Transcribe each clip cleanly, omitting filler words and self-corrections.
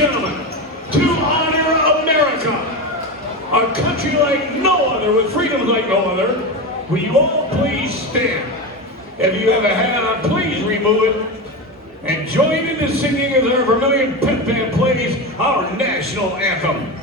gentlemen, to honor America, a country like no other, with freedoms like no other, will you all please stand? If you have a hat on, please remove it. And join in the singing as our Vermilion Pit Band plays our national anthem.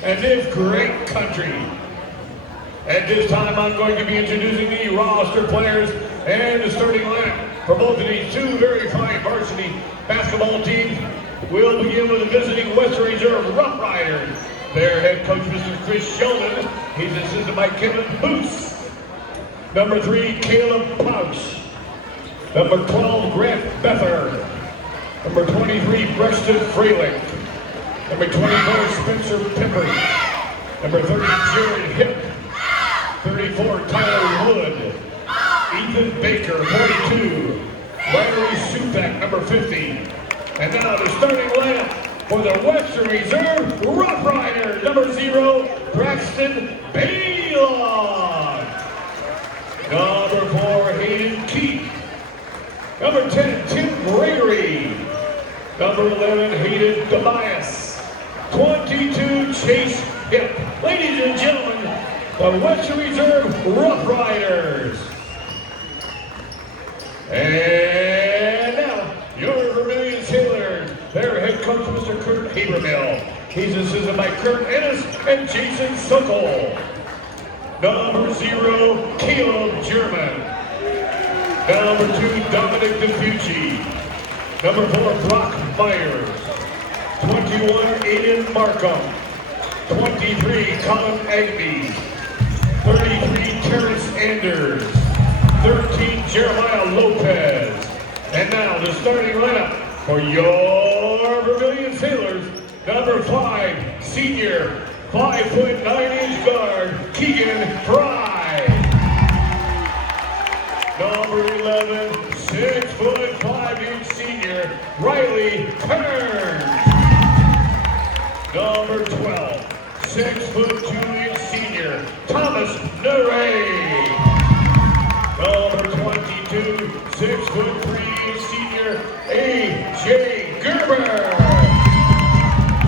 And this great country. At this time, I'm going to be introducing the roster players and the starting lineup for both of these two very fine varsity basketball teams. We'll begin with the visiting Western Reserve Roughriders. Their head coach, Mr. Chris Sheldon. He's assisted by Kevin Boos. Number 3, Caleb Pausch. Number 12, Grant Bether. Number 23, Preston Freeling. Number 24, Spencer Pepper. Number 30, Jared Hip. 34, Tyler Wood. Ethan Baker, 42. Larry Supak, number 50. And now the starting lineup for the Western Reserve Roughriders. Number 0, Braxton Baylon. Number 4, Hayden Keith. Number 10, Tim Gregory. Number 11, Hayden Tobias. 22, Chase Hip. Ladies and gentlemen, the Western Reserve Roughriders. And now, your Vermilion Sailors. Their head coach, Mr. Kurt Habermill. He's assisted by Kurt Ennis and Jason Sokol. Number 0, Caleb German. Number 2, Dominic DeFucci. Number 4, Brock Myers. 21, Aiden Markham. 23, Colin Agnew. 33, Terrence Anders. 13, Jeremiah Lopez. And now the starting lineup for your Vermilion Sailors. Number 5, senior, 5'9" guard, Keegan Fry. Number 11, 6'5" senior, Riley Kearns. Number 12, 6'2" senior, Thomas Nurray. Number 22, 6'3" senior, A.J. Gerber.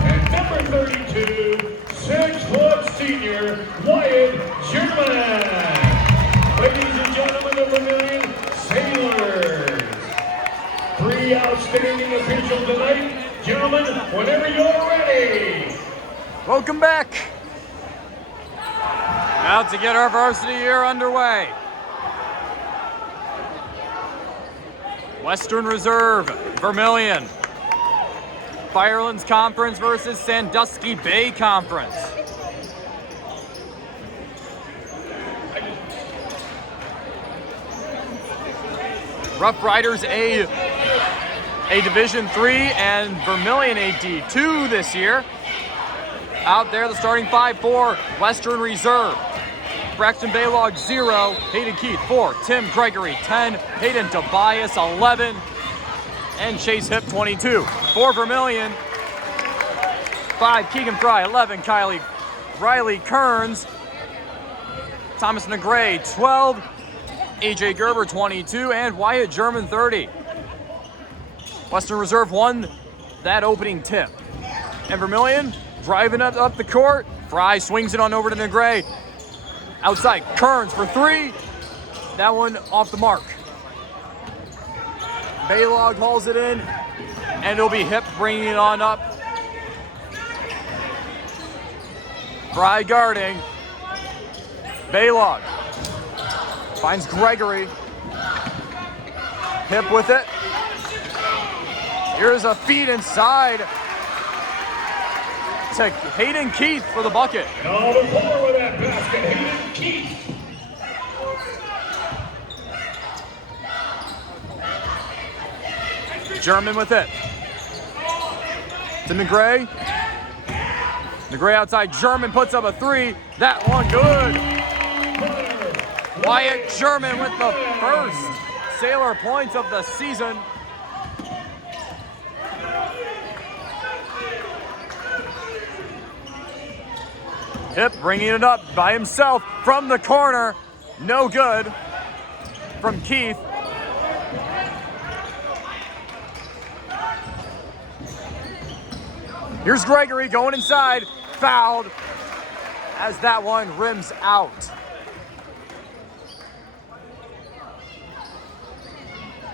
And number 32, 6' senior, Wyatt German. Ladies and gentlemen, the Vermilion Sailors. 3 outstanding officials tonight. Gentlemen, whenever you're ready. Welcome back. Now to get our varsity year underway. Western Reserve, Vermilion. Firelands Conference versus Sandusky Bay Conference. Roughriders a Division III and Vermilion a D2 this year. Out there, the starting 5 for Western Reserve. Braxton Baylog 0, Hayden Keith 4, Tim Gregory 10, Hayden Tobias 11, and Chase Hip 22. For Vermilion, 5, Keegan Fry 11, Riley Kearns, Thomas Negray, 12. AJ Gerber, 22. And Wyatt German, 30. Western Reserve won that opening tip. And Vermilion driving up the court. Fry swings it on over to Negray. Outside, Kearns for 3. That one off the mark. Baylog hauls it in, and it'll be Hip bringing it on up. Fry guarding. Baylog finds Gregory. Hip with it. Here's a feed inside to Hayden Keith for the bucket. And on the floor with that basket, Hayden Keith. German with it. To Negray. Negray outside. German puts up a 3. That one good. Wyatt German with the first Sailor points of the season. Hip bringing it up by himself from the corner. No good from Keith. Here's Gregory going inside, fouled as that one rims out.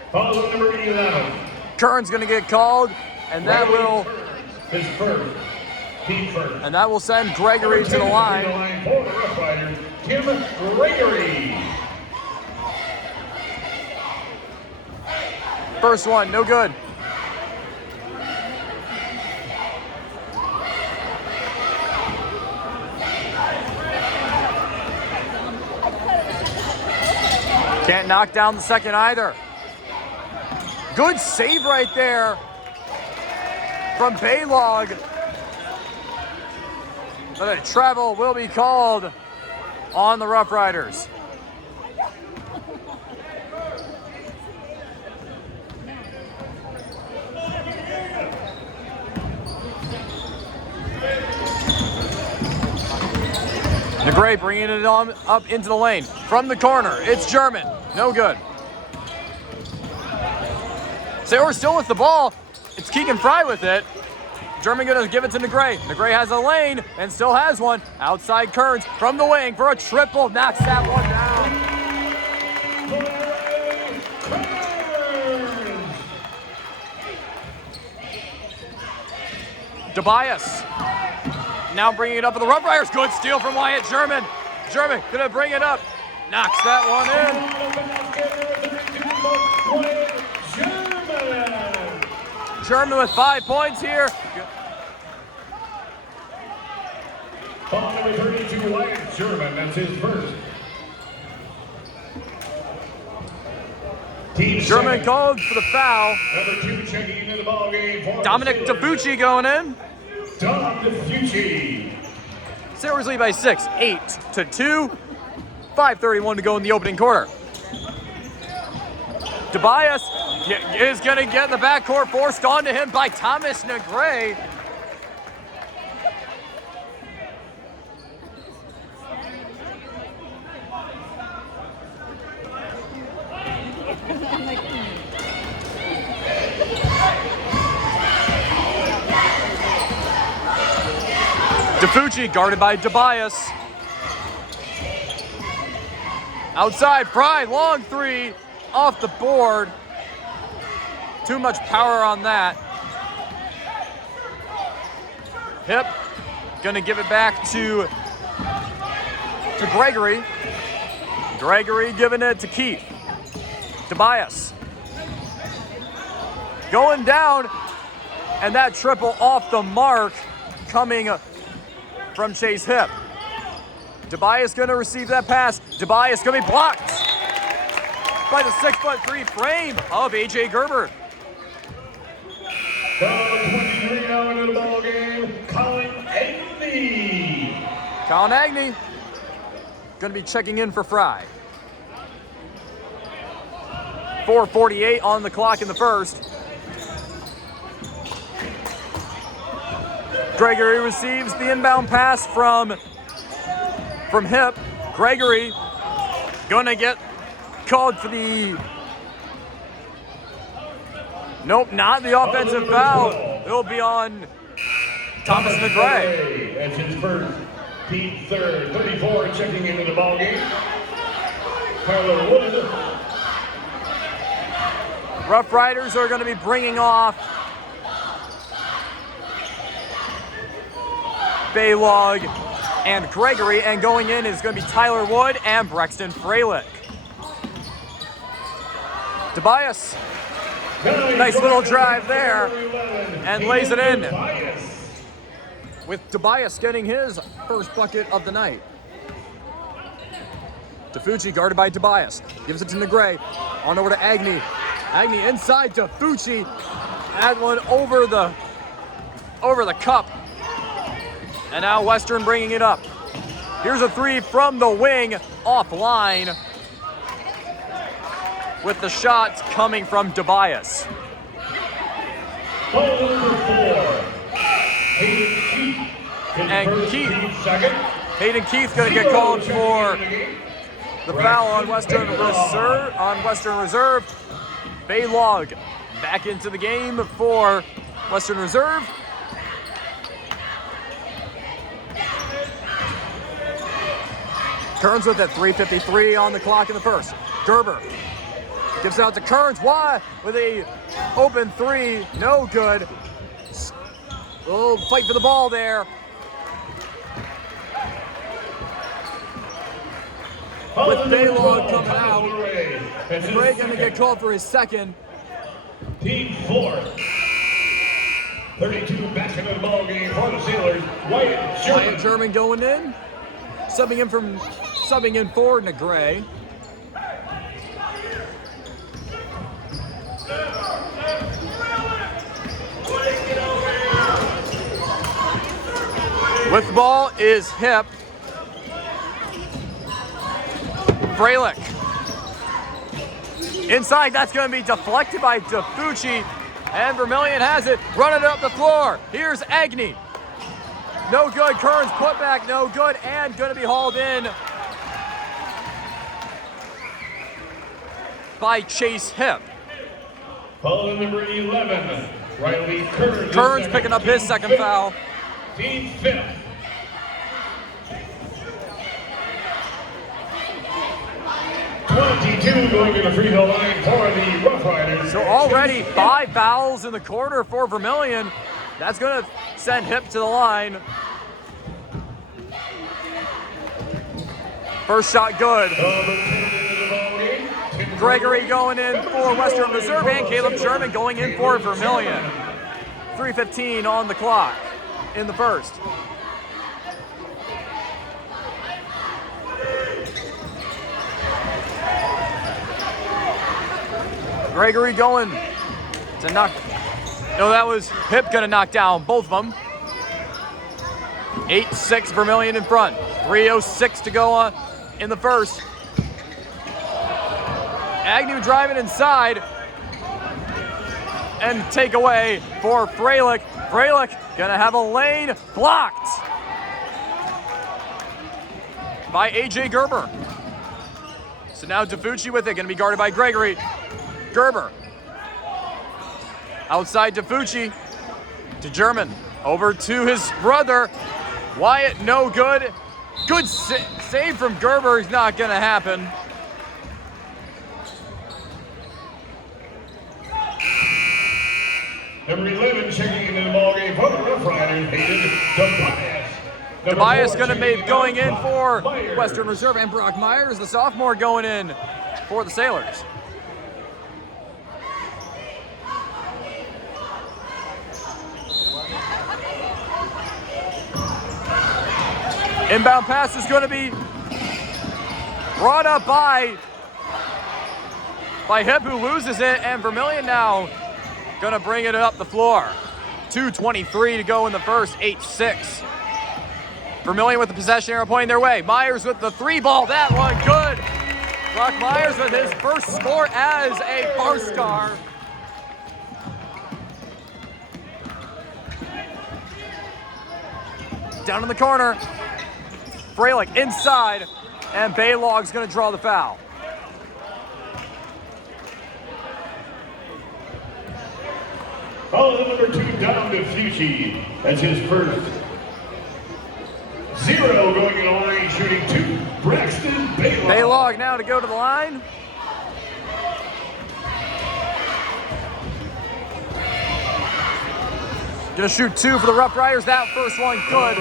Foul on number 11. Kearns gonna get called, and that will His first. Team first. and that will send Gregory to the line. For the Roughriders, Tim Gregory. First one, no good. Can't knock down the second either. Good save right there from Baylog. But a travel will be called on the Roughriders. Negray bringing it on up into the lane. From the corner, it's German. No good. Sailor still with the ball. It's Keegan Fry with it. German gonna give it to Negray. Negray has a lane and still has one. Outside Kearns from the wing for a triple. Knocks that one down. Tobias now bringing it up for the Roughriders. Good steal from Wyatt German. German gonna bring it up. Knocks that one in. German with 5 points here. Foul number 32, Wyatt German. That's his first. Team German second. called for the foul. Number 2 checking into the ball game for Dominic the Sailors. Tabucci going in. Dom DeFucci. Sailors lead by 6, 8-2. 5:31 to go in the opening quarter. Tobias is going to get the backcourt forced onto him by Thomas Negray. DeFucci guarded by Tobias. Outside, Fry, long 3, off the board. Too much power on that. Hip, gonna give it back to Gregory. Gregory giving it to Keith. Tobias. Going down, and that triple off the mark coming from Chase Hip. Tobias gonna receive that pass. Tobias gonna be blocked by the 6'3" frame of AJ Gerber. Down 23 now into the ball game. Colin Agney. Colin Agney gonna be checking in for Fry. 4:48 on the clock in the first. Gregory receives the inbound pass from Hip. Gregory gonna get called for the... Nope, not the offensive foul. It'll be on Thomas McGray. That's his first, team third, 34 checking into the ballgame. Tyler Wood. Roughriders are going to be bringing off Baylog and Gregory, and going in is going to be Tyler Wood and Brexton Freilich. Tobias, nice little drive there, and lays it in, with Tobias getting his first bucket of the night. Tafucci guarded by Tobias, gives it to Negre, on over to Agnew. Agnew inside to Fucci, add one over the cup. And now Western bringing it up. Here's a three from the wing, offline, with the shots coming from Tobias. Ball number 4. Hayden Keith gonna get called for the foul on Western Reserve. Baylog back into the game for Western Reserve. Kearns with it, 3:53 on the clock in the first. Gerber gives it out to Kearns. Why? With a open three, no good. A little fight for the ball there. With Baylog coming out. Gray gonna get called for his second. Team 4. 32 back into the ball game for the Sailors. Wyatt German going in. Subbing in for Negre. With the ball is Hip. Freilich. Inside, that's going to be deflected by Tafucci. And Vermilion has it, running up the floor. Here's Agnew. No good, Kearns put back, no good, and going to be hauled in by Chase Hip. Foul number 11, Riley Kearns. Kearns picking up his second foul. Team 5th. Going to the free throw line for the Roughriders. So already 5 fouls in the quarter for Vermilion. That's going to send Hip to the line. First shot good. Gregory going in for Western Reserve, and Caleb Sherman going in for Vermilion. 3:15 on the clock in the first. Gregory going to knock. No, that was Hip going to knock down both of them. 8-6 Vermilion in front. 3:06 to go on in the first. Agnew driving inside. And take away for Freilich. Freilich going to have a lane blocked by A.J. Gerber. So now Tafucci with it, going to be guarded by Gregory. Gerber. Outside Tafucci to German. Over to his brother. Wyatt, no good. Good save from Gerber is not going to happen. Number 11 checking into the ballgame for the Roughriders, Hayden Tobias. Tobias going to be going in for Western Reserve, and Brock Myers, the sophomore, going in for the Sailors. Inbound pass is going to be brought up by Hip, who loses it, and Vermilion now going to bring it up the floor. 2:23 to go in the first, 8-6. Vermilion with the possession arrow pointing their way. Myers with the three ball, that one good. Brock Myers with his first score as a Varstar. Down in the corner. Freilich inside. And Baylog's going to draw the foul. Foul number 2 down to Fucci. That's his first. 0 going to the line, shooting 2, Braxton Baylog. Baylog now to go to the line. Gonna shoot 2 for the Roughriders. That first one good.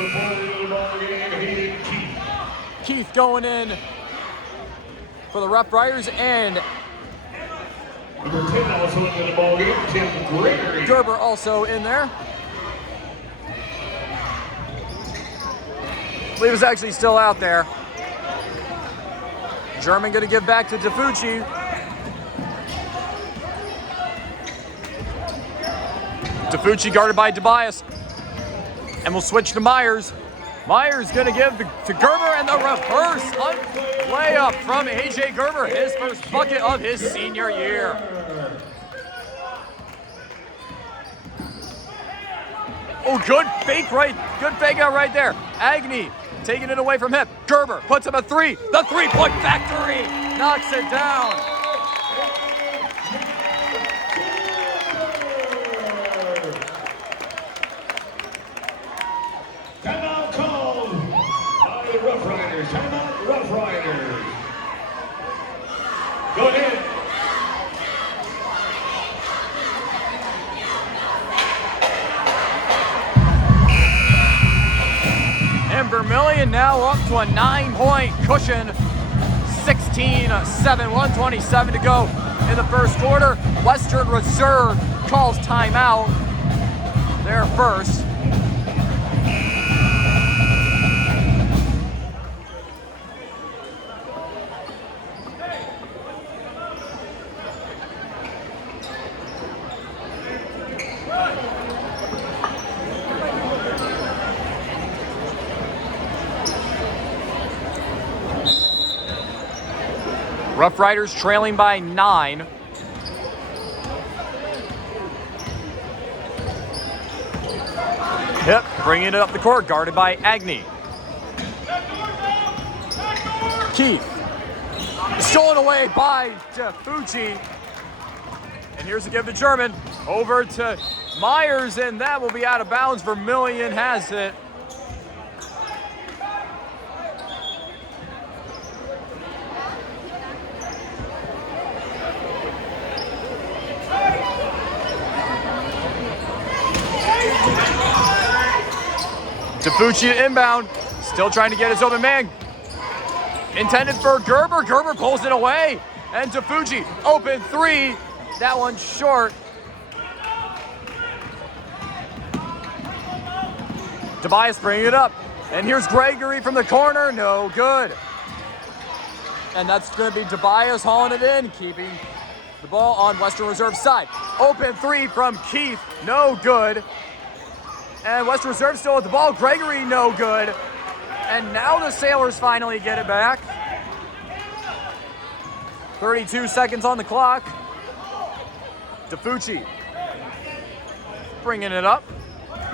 Keith going in for the Roughriders, and number 10 also into the ball game, Tim Gregory. Gerber also in there. I believe it's actually still out there. German gonna give back to DeFucci. DeFucci guarded by Tobias. And we'll switch to Myers. Myers gonna give to Gerber, and the reverse layup from AJ Gerber, his first bucket of his senior year. Oh, good fake out right there. Agnew taking it away from him. Gerber puts up a 3. The 3-point factory knocks it down. Timeout called by the Roughriders. Timeout, Roughriders. Go ahead. And Vermilion now up to a 9-point cushion. 16-7, 127 to go in the first quarter. Western Reserve calls timeout. Their first. Roughriders trailing by 9. Yep, bringing it up the court, guarded by Agnew. Keith, stolen away by DeFucci. And here's a give to German, over to Myers, and that will be out of bounds. Vermilion has it. DeFucci inbound, still trying to get his open man. Intended for Gerber. Gerber pulls it away. And DeFucci, open 3. That one's short. Tobias bringing it up. And here's Gregory from the corner. No good. And that's going to be Tobias hauling it in, keeping the ball on Western Reserve side. Open 3 from Keith. No good. And Western Reserve still with the ball. Gregory, no good. And now the Sailors finally get it back. 32 seconds on the clock. DeFucci bringing it up.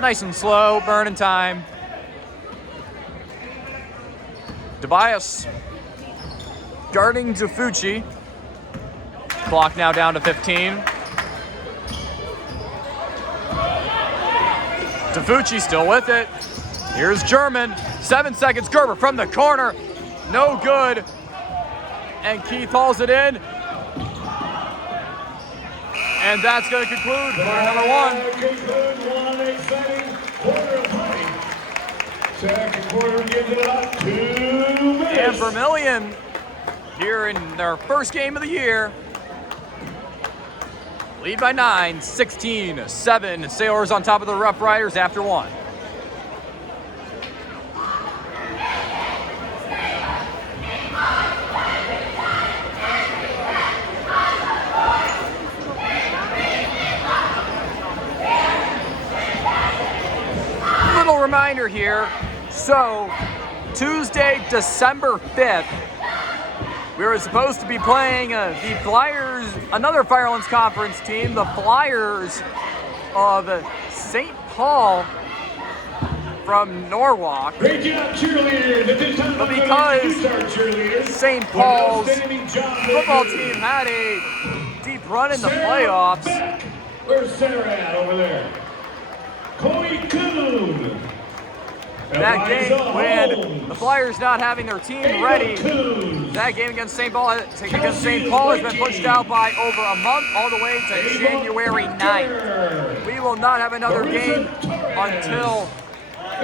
Nice and slow, burning time. Tobias guarding DeFucci. Clock now down to 15. DeFucci still with it. Here's German. 7 seconds. Gerber from the corner. No good. And Keith hauls it in. And that's going to conclude quarter number 1. Conclude one exciting quarter of play. Second quarter gives it about 2 minutes. And Vermilion here in their first game of the year. Lead by 9, 16-7. Sailors on top of the Roughriders after 1. Little reminder here. So, Tuesday, December 5th, we were supposed to be playing the Flyers, another Firelands Conference team, the Flyers of St. Paul from Norwalk. Great job, cheerleaders. At this time, But I'm gonna because introduce our cheerleaders. St. What an Paul's outstanding job they football do. team had a deep run in the Sarah playoffs. Beck. Where's Sarah at over there? Chloe Kuhn. That Eliza game, when Holmes. the Flyers not having their team Ava ready, Coons. that game against St. Paul has been pushed out by over a month, all the way to Ava January 9th. Becker. We will not have another game until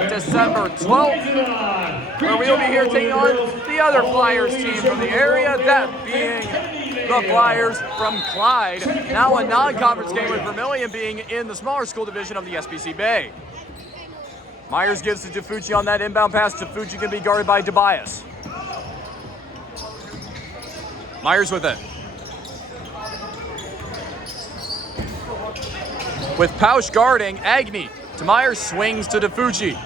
December 12th, where we will be here taking on the other Flyers team from the area, that being the Flyers from Clyde. Now a non-conference game with Vermilion being in the smaller school division of the SBC Bay. Myers gives to DeFucci on that inbound pass. DeFucci can be guarded by Tobias. Myers with it. With Pausch guarding, Agnew to Myers, swings to DeFucci.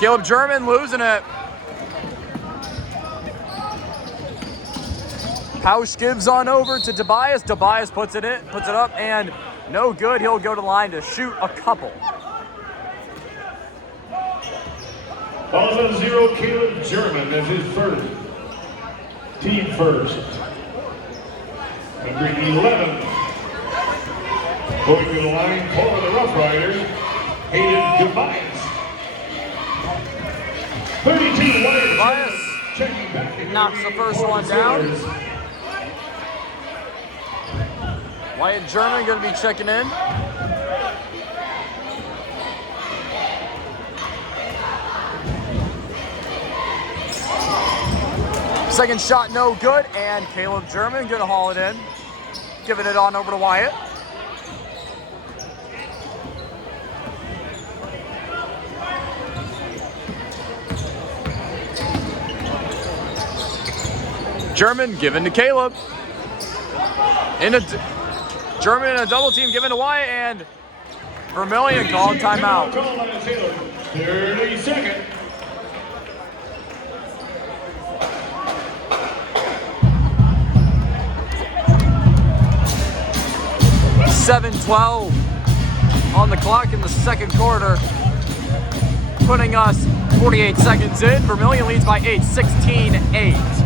Caleb German losing it. Pausch gives on over to Tobias. Tobias puts it up, and no good. He'll go to the line to shoot a couple. Balls on 0, Caleb German as his first. Team first. Number 11. Going to the line for the Roughriders, Hayden Tobias. 32 Wires. Tobias Checking back in. knocks the first one down. Wyatt German going to be checking in. Second shot no good, and Caleb German going to haul it in. Giving it on over to Wyatt. German given to Caleb. German in a double team given to Wyatt, and Vermilion called timeout. 30 seconds. .7:12 on the clock in the second quarter, putting us 48 seconds in. Vermilion leads by 8, 16-8.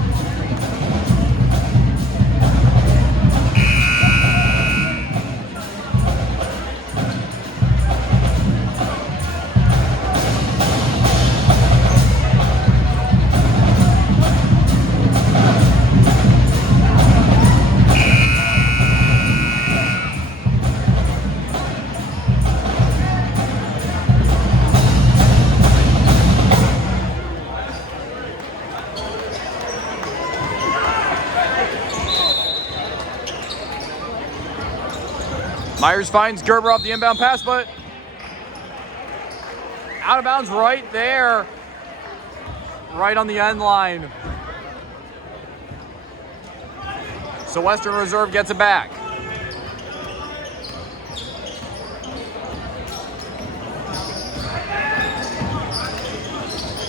Myers finds Gerber off the inbound pass, but out of bounds right there, right on the end line. So Western Reserve gets it back.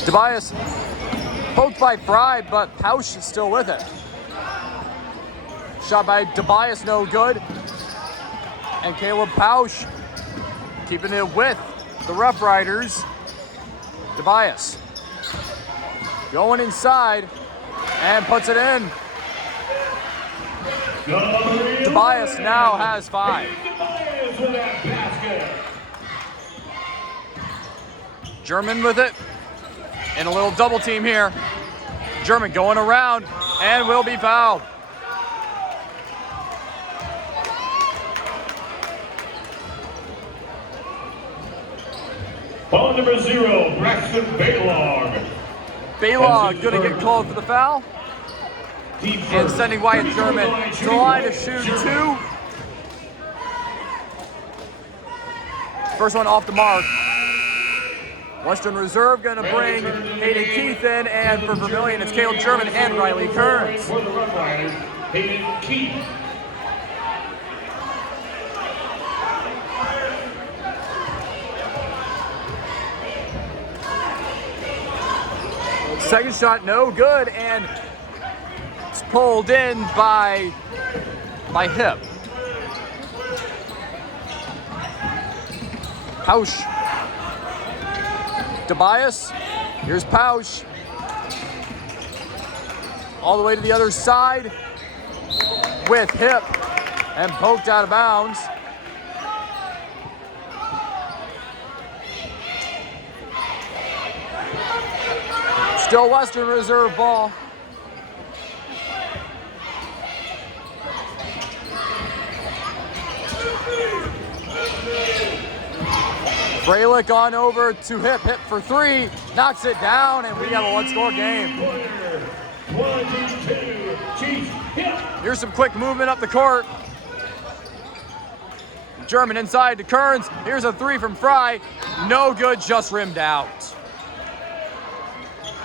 Tobias poked by Fry, but Pausch is still with it. Shot by Tobias, no good. And Caleb Pausch keeping it with the Roughriders. Tobias going inside and puts it in. Tobias now has 5. German with it in a little double team here. German going around and will be fouled. Ball number 0, Braxton Baylog. Baylog going to get called for the foul. And sending Wyatt German to the line to shoot 2. First one off the mark. Western Reserve going to bring Hayden Keith in, and for Vermilion, it's Caleb German and Riley Kearns. For the Roughriders, Hayden Keith. Second shot, no good, and it's pulled in by Hip. Pausch Tobias. Here's Pausch. All the way to the other side with hip and poked out of bounds. Still Western Reserve ball. Freilich on over to Hip for three, knocks it down, and we have a one-score game. Here's some quick movement up the court. German inside to Kearns. Here's a three from Fry. No good, just rimmed out.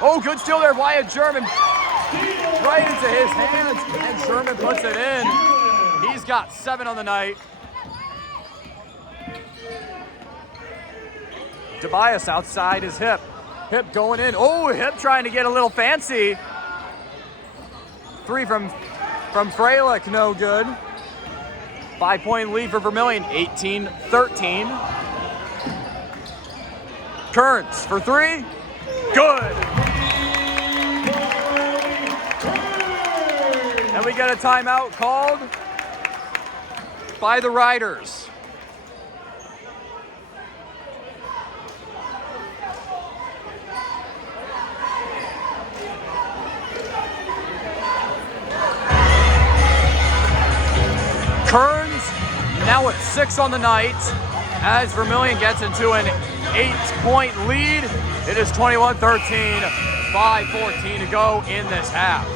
Oh, good steal there, Wyatt German. Right into his hands, and German puts it in. He's got 7 on the night. Tobias outside is Hip. Hip going in. Oh, Hip trying to get a little fancy. Three from Freilich, no good. 5-point lead for Vermilion, 18-13. Kearns for three, good. And we get a timeout called by the Riders. Kearns now at 6 on the night as Vermilion gets into an 8-point lead. It is 21-13, 5:14 to go in this half.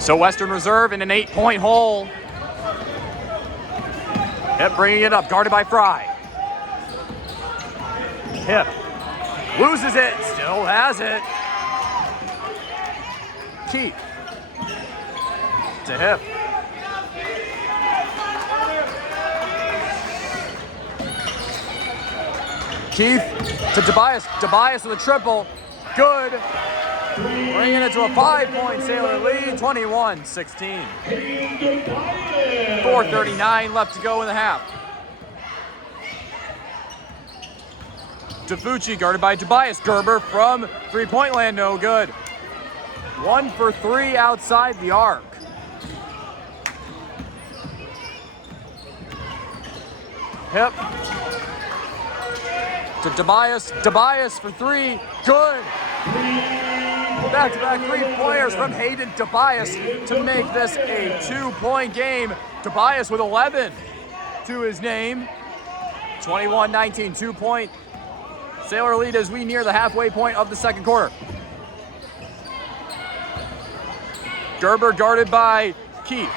So Western Reserve in an 8-point hole. Hip bringing it up, guarded by Fry. Hip loses it, still has it. Keith to Hip. Keith to Tobias. Tobias with a triple. Good. Bringing it to a 5-point Sailor lead, 21-16. 4:39 left to go in the half. Tafucci guarded by Tobias. Gerber from three-point land, no good. 1 for 3 outside the arc. Hip to Tobias. Tobias for 3, good. Back-to-back three-pointers from Hayden Tobias to make this a 2-point game. Tobias with 11 to his name. 21-19, 2-point Sailor lead as we near the halfway point of the second quarter. Gerber guarded by Keith.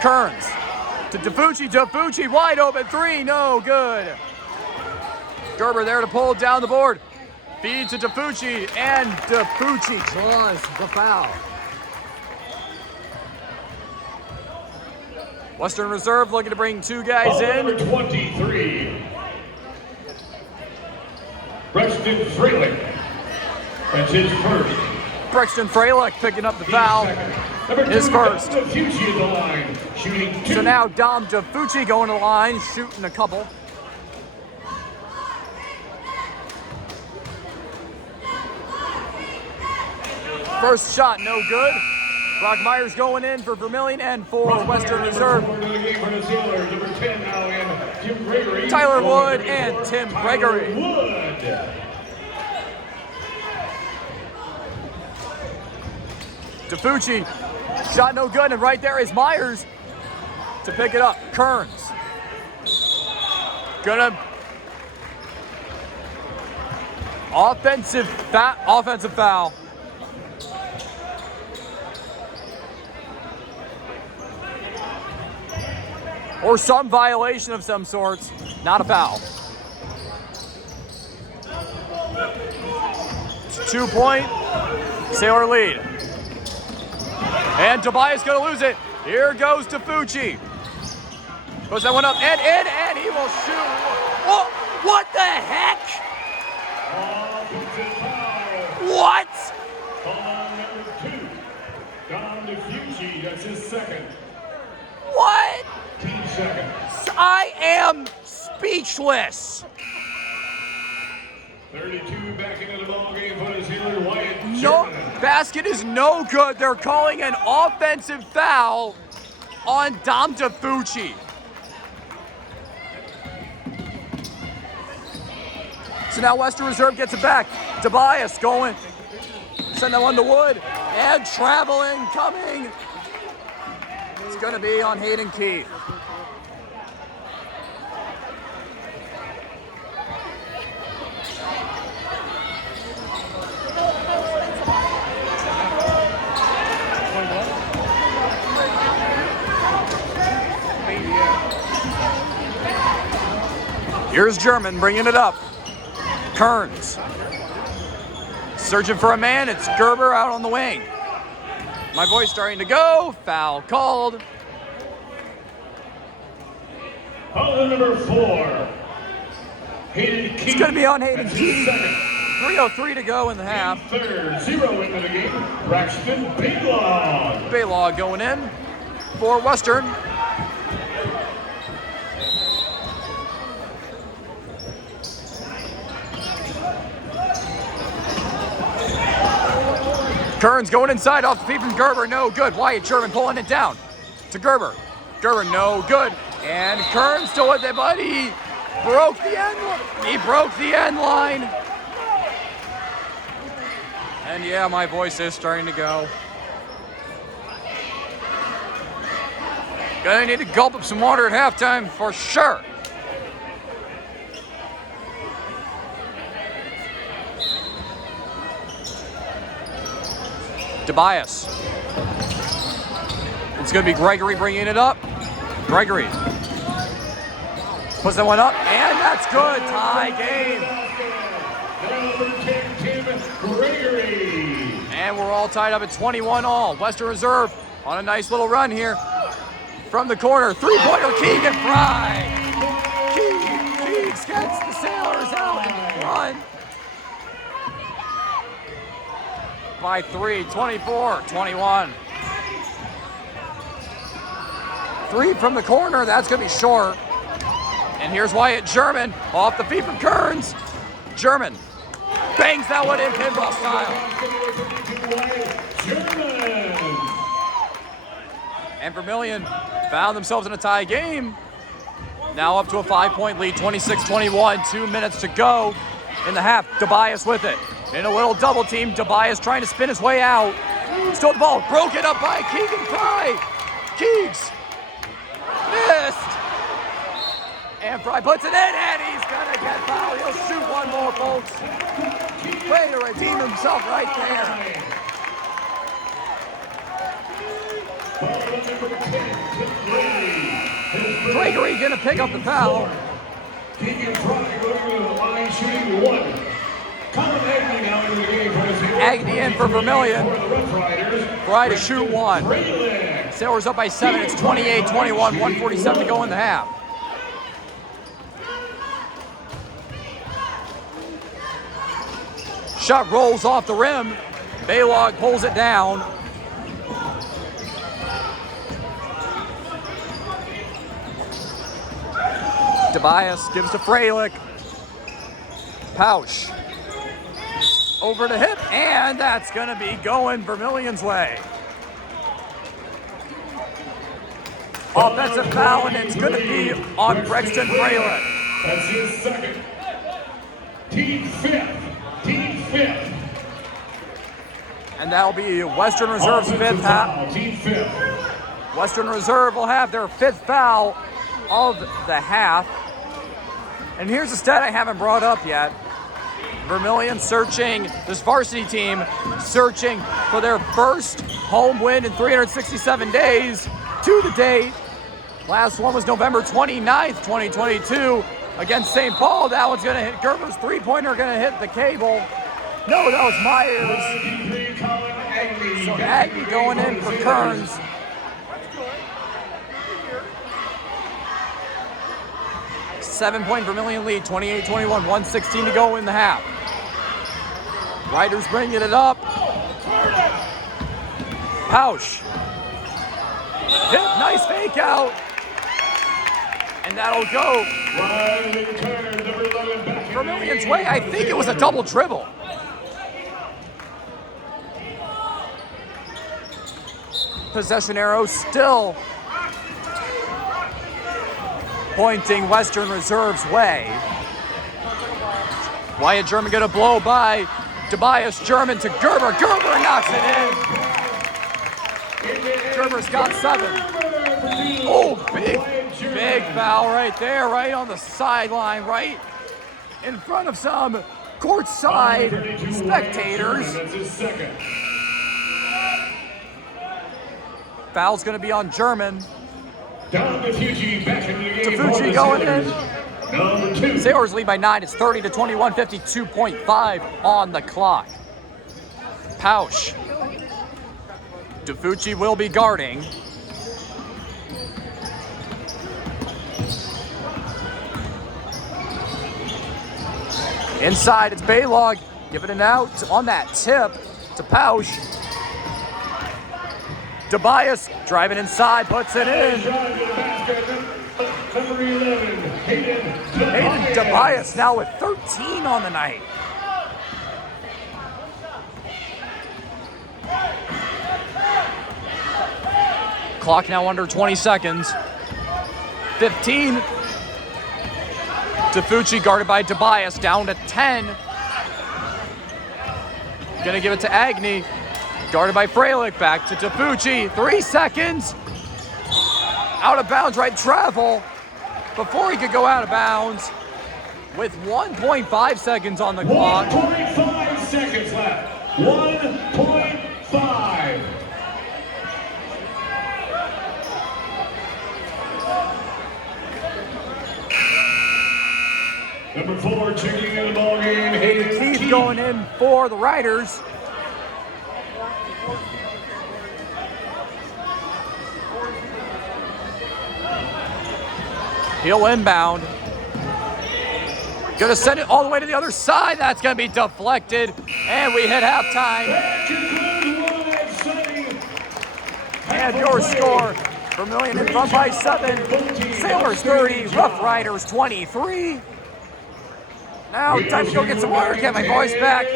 Kearns to Tafucci. Tafucci wide open 3, no good. Gerber there to pull down the board. Feed to Tafucci, and Tafucci draws the foul. Western Reserve looking to bring 2 guys in. Number 23, Preston Freilich. That's his first. Brexton Freilich picking up the foul. His first. Tafucci at the line, shooting 2. So now Dom Tafucci going to the line, shooting a couple. First shot, no good. Brock Myers going in for Vermilion and for Western Reserve. Tyler Wood and Tim Gregory. Tafucci, shot no good, and right there is Myers to pick it up. Kearns. Gonna offensive foul. Or some violation of some sorts, not a foul. 2-point Sailor lead. And Tobias gonna lose it. Here goes to Fucci. Goes that one up and in, and he will shoot. Whoa, what the heck? What? Number 2. Down to Fucci. That's his second. What? Team second. I am speechless. 32 back into the ball game for the Sailor Wyatt. No, basket is no good. They're calling an offensive foul on Dom Fucci. So now Western Reserve gets it back. Tobias going. Send that one to Wood. And traveling, coming. It's going to be on Hayden Keith. Here's German bringing it up. Kearns. Searching for a man. It's Gerber out on the wing. My voice starting to go. Foul called. Foul number 4. Hayden Keith. It's going to be on Hayden That's Keith. his second. 3:03 to go in the half. Third, 0 into the game. Braxton Baylog. Baylog going in for Western. Kearns going inside off the feet from Gerber, no good. Wyatt Sherman pulling it down to Gerber. Gerber, no good. And Kearns still with it, but he broke the end line. He broke the end line. And yeah, my voice is starting to go. Gonna need to gulp up some water at halftime for sure. Tobias. It's going to be Gregory bringing it up. Gregory puts that one up, and that's good. Tie game. And we're all tied up at 21 all. Western Reserve on a nice little run here. From the corner, three-pointer, Keegan Fry. Keegs gets the Sailors out in front. By 3, 24-21. 3 from the corner, that's gonna be short. And here's Wyatt German off the feet from Kearns. German bangs that one in pinball style. And Vermilion found themselves in a tie game. Now up to a 5-point lead, 26-21, 2 minutes to go in the half. Tobias with it. In a little double team, Tobias trying to spin his way out. Stole the ball, broken up by Keegan Fry. Keegs missed. And Fry puts it in, and he's gonna get fouled. He'll shoot one more, folks. Way to redeem himself right there. Gregory gonna pick up the foul. Keegan Fry going to the line shooting 1. Agnew in for Vermilion. Fry to shoot 1. Sailors up by 7. It's 28-21. 1:47 to go in the half. Shot rolls off the rim. Baylog pulls it down. Tobias gives to Freilich. Pausch. Over the hip, and that's gonna be going Vermilion's way. Offensive foul, and it's gonna be on Braxton Freilich. That's his second. Team fifth. And that'll be Western Reserve's fifth foul. Team fifth. Western Reserve will have their 5th foul of the half. And here's a stat I haven't brought up yet. Vermilion searching, this varsity team searching for their first home win in 367 days to the date. Last one was November 29th, 2022 against St. Paul. That one's gonna hit Gerber's 3-pointer, gonna hit the cable. No, that was Myers. So Aggie going in for Kearns. 7-point Vermilion lead, 28-21, 1:16 to go in the half. Riders bringing it up. Pausch. Hit, nice fake out. And that'll go Vermilion's way. I think it was a double dribble. Possession arrow still pointing Western Reserve's way. Wyatt German gonna blow by Tobias German to Gerber. Gerber knocks it in. Gerber's got 7. Oh, big foul right there, right on the sideline, right in front of some courtside spectators. Foul's gonna be on German. Tafucci going in. Sailors lead by 9. It's 30-21, 52.5 on the clock. Pausch. Tafucci will be guarding. Inside, it's Baylog giving it out on that tip to Pausch. Tobias driving inside, puts it in. Hayden Tobias now with 13 on the night. Clock now under 20 seconds. 15. Tafucci guarded by Tobias, down to 10. Gonna give it to Agnew. Guarded by Freilich, back to Tafucci. 3 seconds. Out of bounds, right travel. Before he could go out of bounds with 1.5 seconds on the clock. 1.5 seconds left. 1.5. Number 4 checking in the ball game. Hayden Keith going in for the Riders. He'll inbound. Gonna send it all the way to the other side. That's gonna be deflected. And we hit halftime. And your score, Vermilion in front by 7. Sailors 30, Roughriders 23. Now time to go get some water, get my voice back.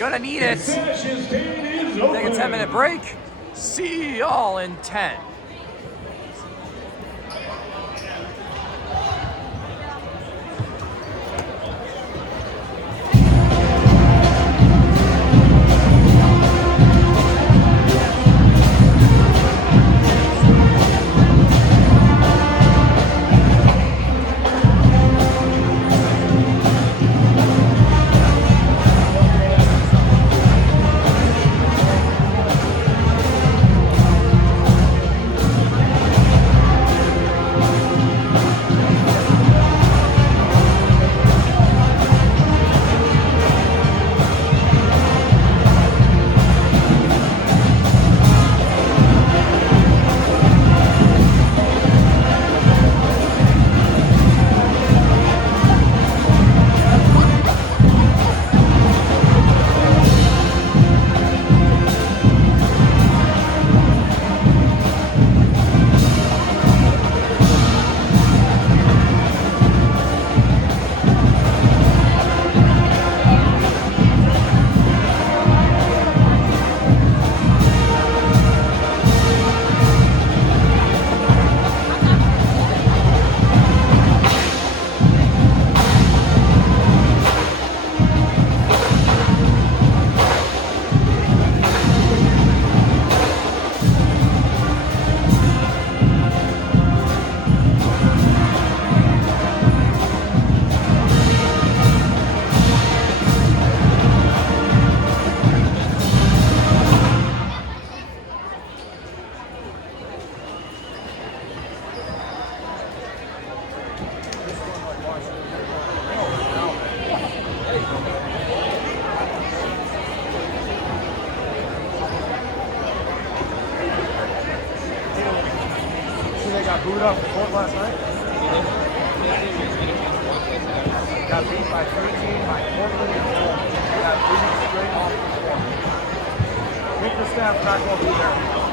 Gonna need it. Take a 10-minute break. See y'all in 10. got booed off the court last night. Got beat by 13 by Portland and Portland. Got booted straight off the court. Get the staff back over there.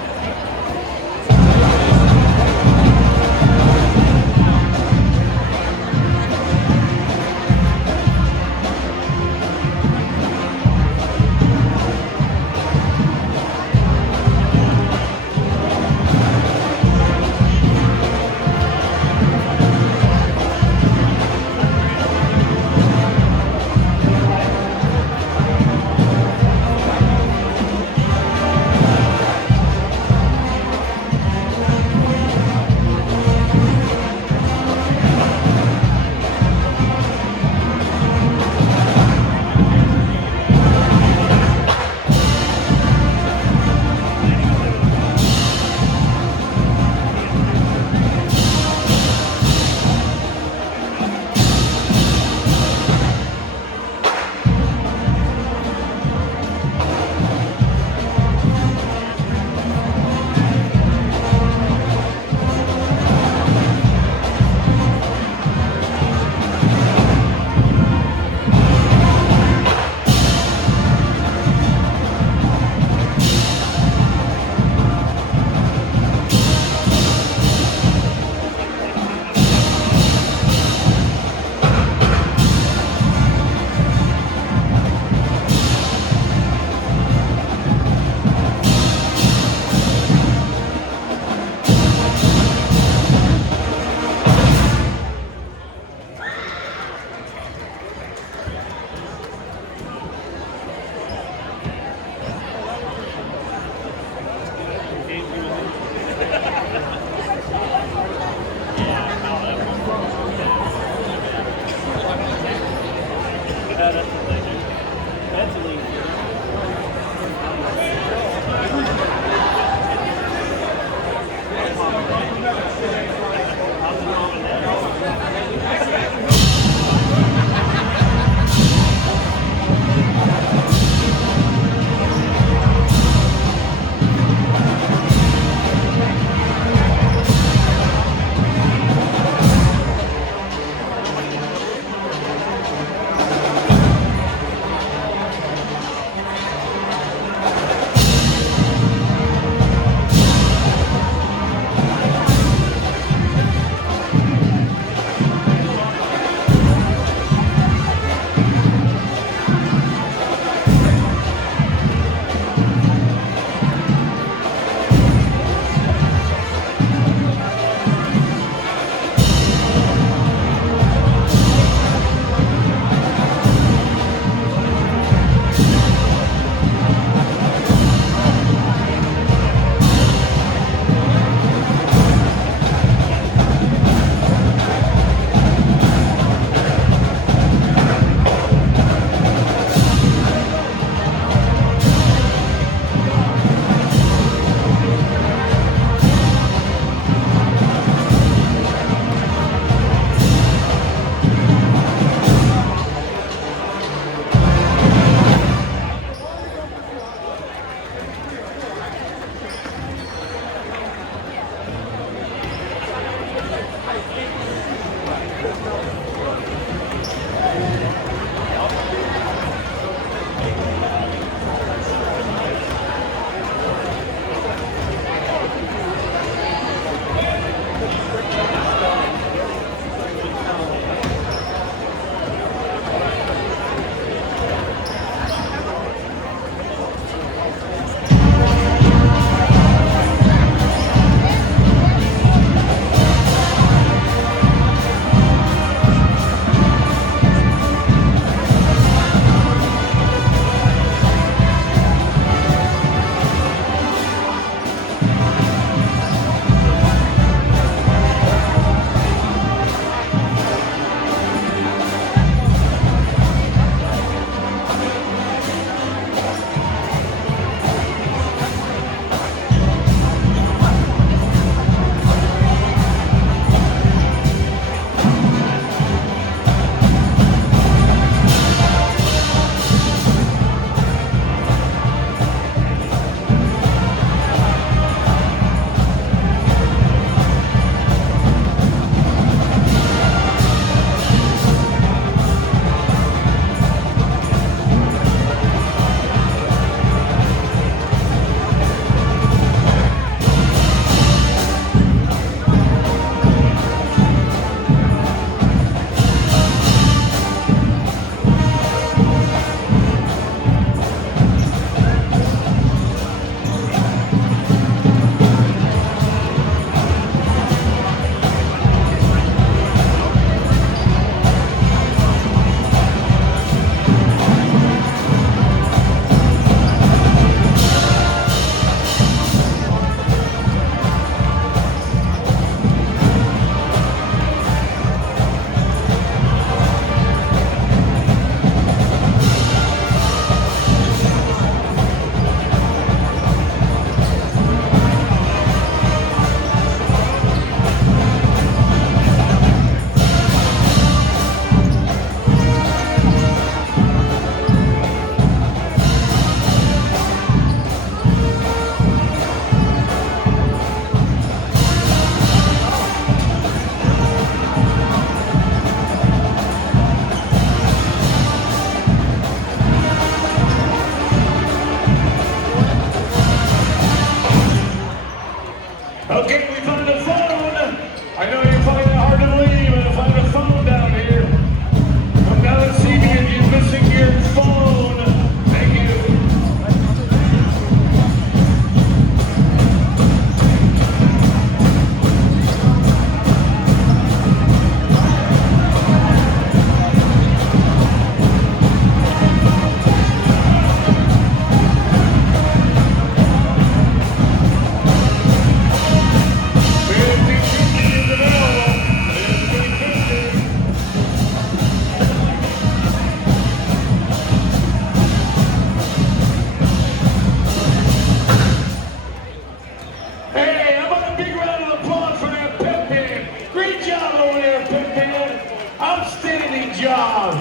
job,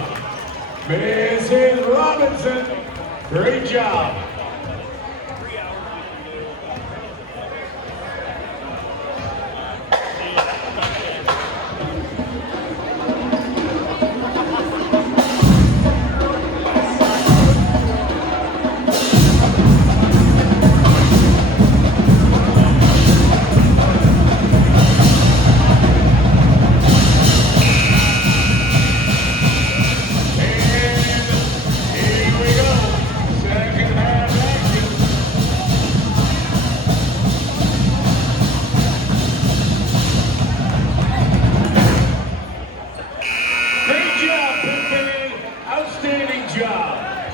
Mrs. Robinson. Great job.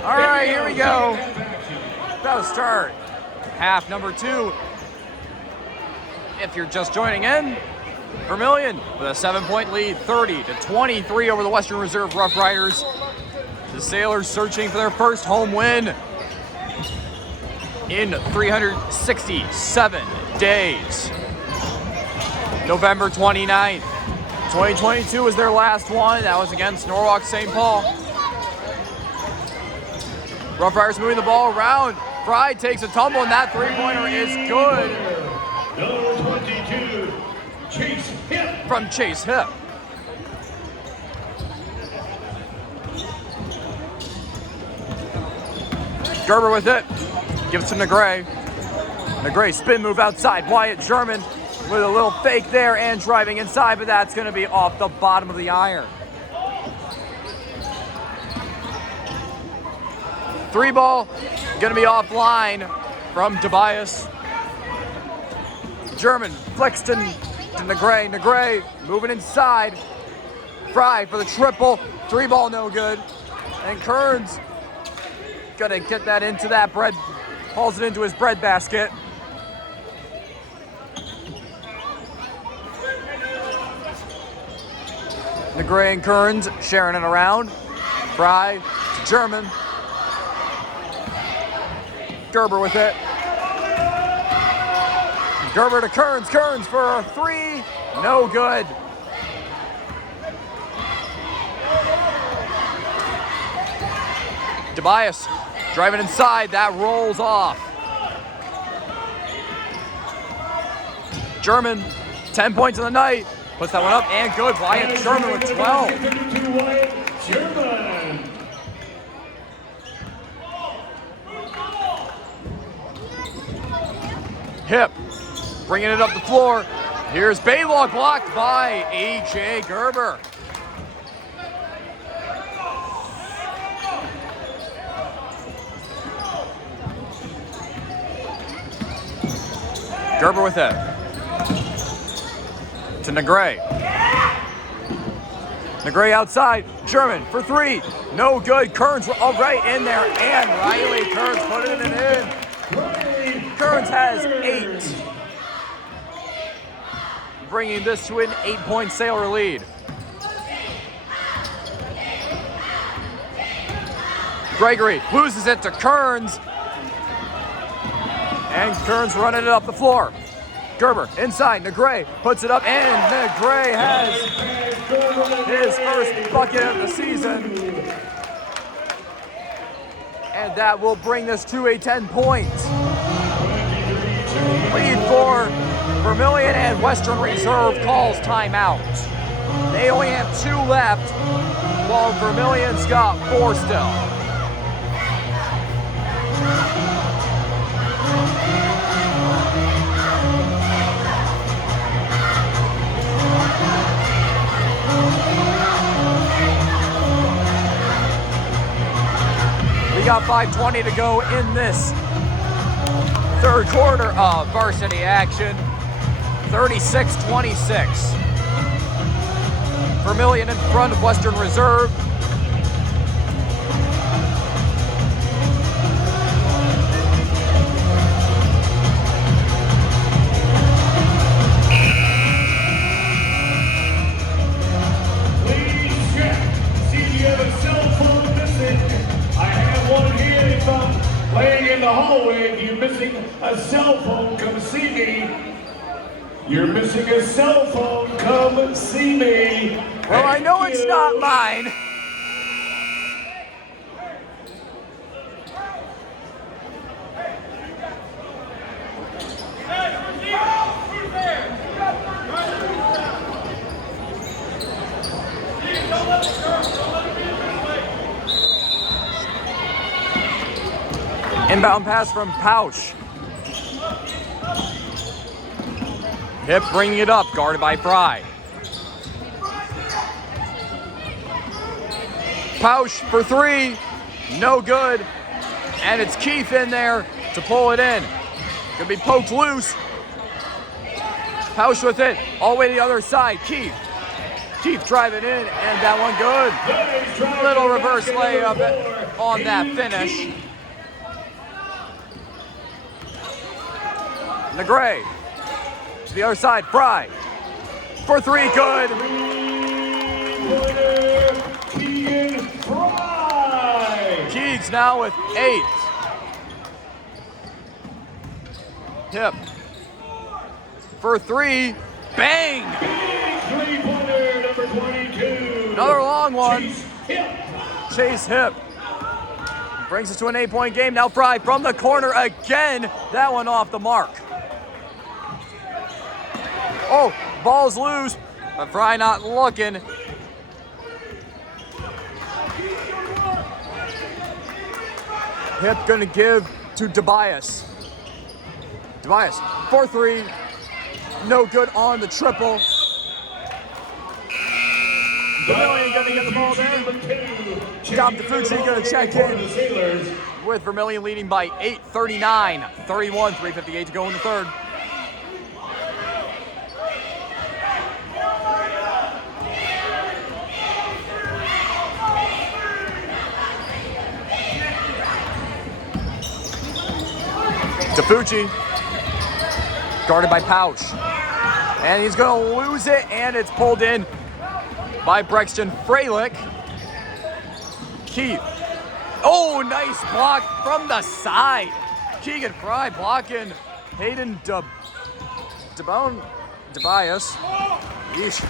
All right, here we go. That'll start half number 2. If you're just joining in, Vermilion with a 7-point lead, 30-23 over the Western Reserve Roughriders. The Sailors searching for their first home win in 367 days. November 29th, 2022 was their last one. That was against Norwalk St. Paul. Roughriders moving the ball around. Fry takes a tumble, and that three-pointer is good. Number 22, Chase Hip. From Chase Hip. Gerber with it. Gives to Negre. Negre spin move outside. Wyatt Sherman with a little fake there and driving inside, but that's going to be off the bottom of the iron. 3-ball going to be offline from Tobias. German flicks to Negre. Negre moving inside. Fry for the triple. 3-ball no good. And Kearns gonna get that into that bread, hauls it into his bread basket. Negre and Kearns sharing it around. Fry to German. Gerber with it. Gerber to Kearns. Kearns for a 3. No good. Tobias driving inside. That rolls off. German, 10 points in the night. Puts that one up and good. Wyatt Sherman with 12. Sherman. Hip, bringing it up the floor. Here's Baylog blocked by A.J. Gerber. Gerber with it. To Negre. Negre outside. Sherman for 3. No good. Kearns all right in there. And Riley Kearns putting it in. Kearns has 8. Bringing this to an 8-point Sailor lead. Gregory loses it to Kearns. And Kearns running it up the floor. Gerber inside. Negre puts it up, and Negre has his first bucket of the season. And that will bring this to a 10-point lead for Vermilion, and Western Reserve calls timeout. They only have 2 left, while Vermilion's got 4 still. We got 5:20 to go in this third quarter of varsity action. 36-26. Vermilion in front of Western Reserve. Please check. See if you have a cell phone missing. I have one here. If I'm laying in the hallway, if you're missing a cell phone, come see me. You're missing a cell phone, come see me. Well, I know it's not mine. Inbound pass from Pausch. Hip bringing it up, guarded by Fry. Pausch for three, no good. And it's Keith in there to pull it in. Gonna be poked loose. Pausch with it, all the way to the other side. Keith driving in, and that one good. Little reverse layup on that finish. Negray to the other side, Fry for three, good. Keegs now with 8. Hip for three, bang! Big 3-pointer, number 22. Another long one. Chase Hip. Hip brings us to an 8-point game. Now Fry from the corner again. That one off the mark. Oh, ball's loose, but Fry not looking. Hip gonna give to Tobias. Tobias for three, no good on the triple. Vermilion gonna get the ball there. Dom DeFucci gonna check in with Vermilion leading by 8, 39-31, 3:58 to go in the third. DeFucci, guarded by Pausch. And he's gonna lose it, and it's pulled in by Brexton Freilich. Keith. Oh, nice block from the side. Keegan Fry blocking Hayden Tobias. Yeesh.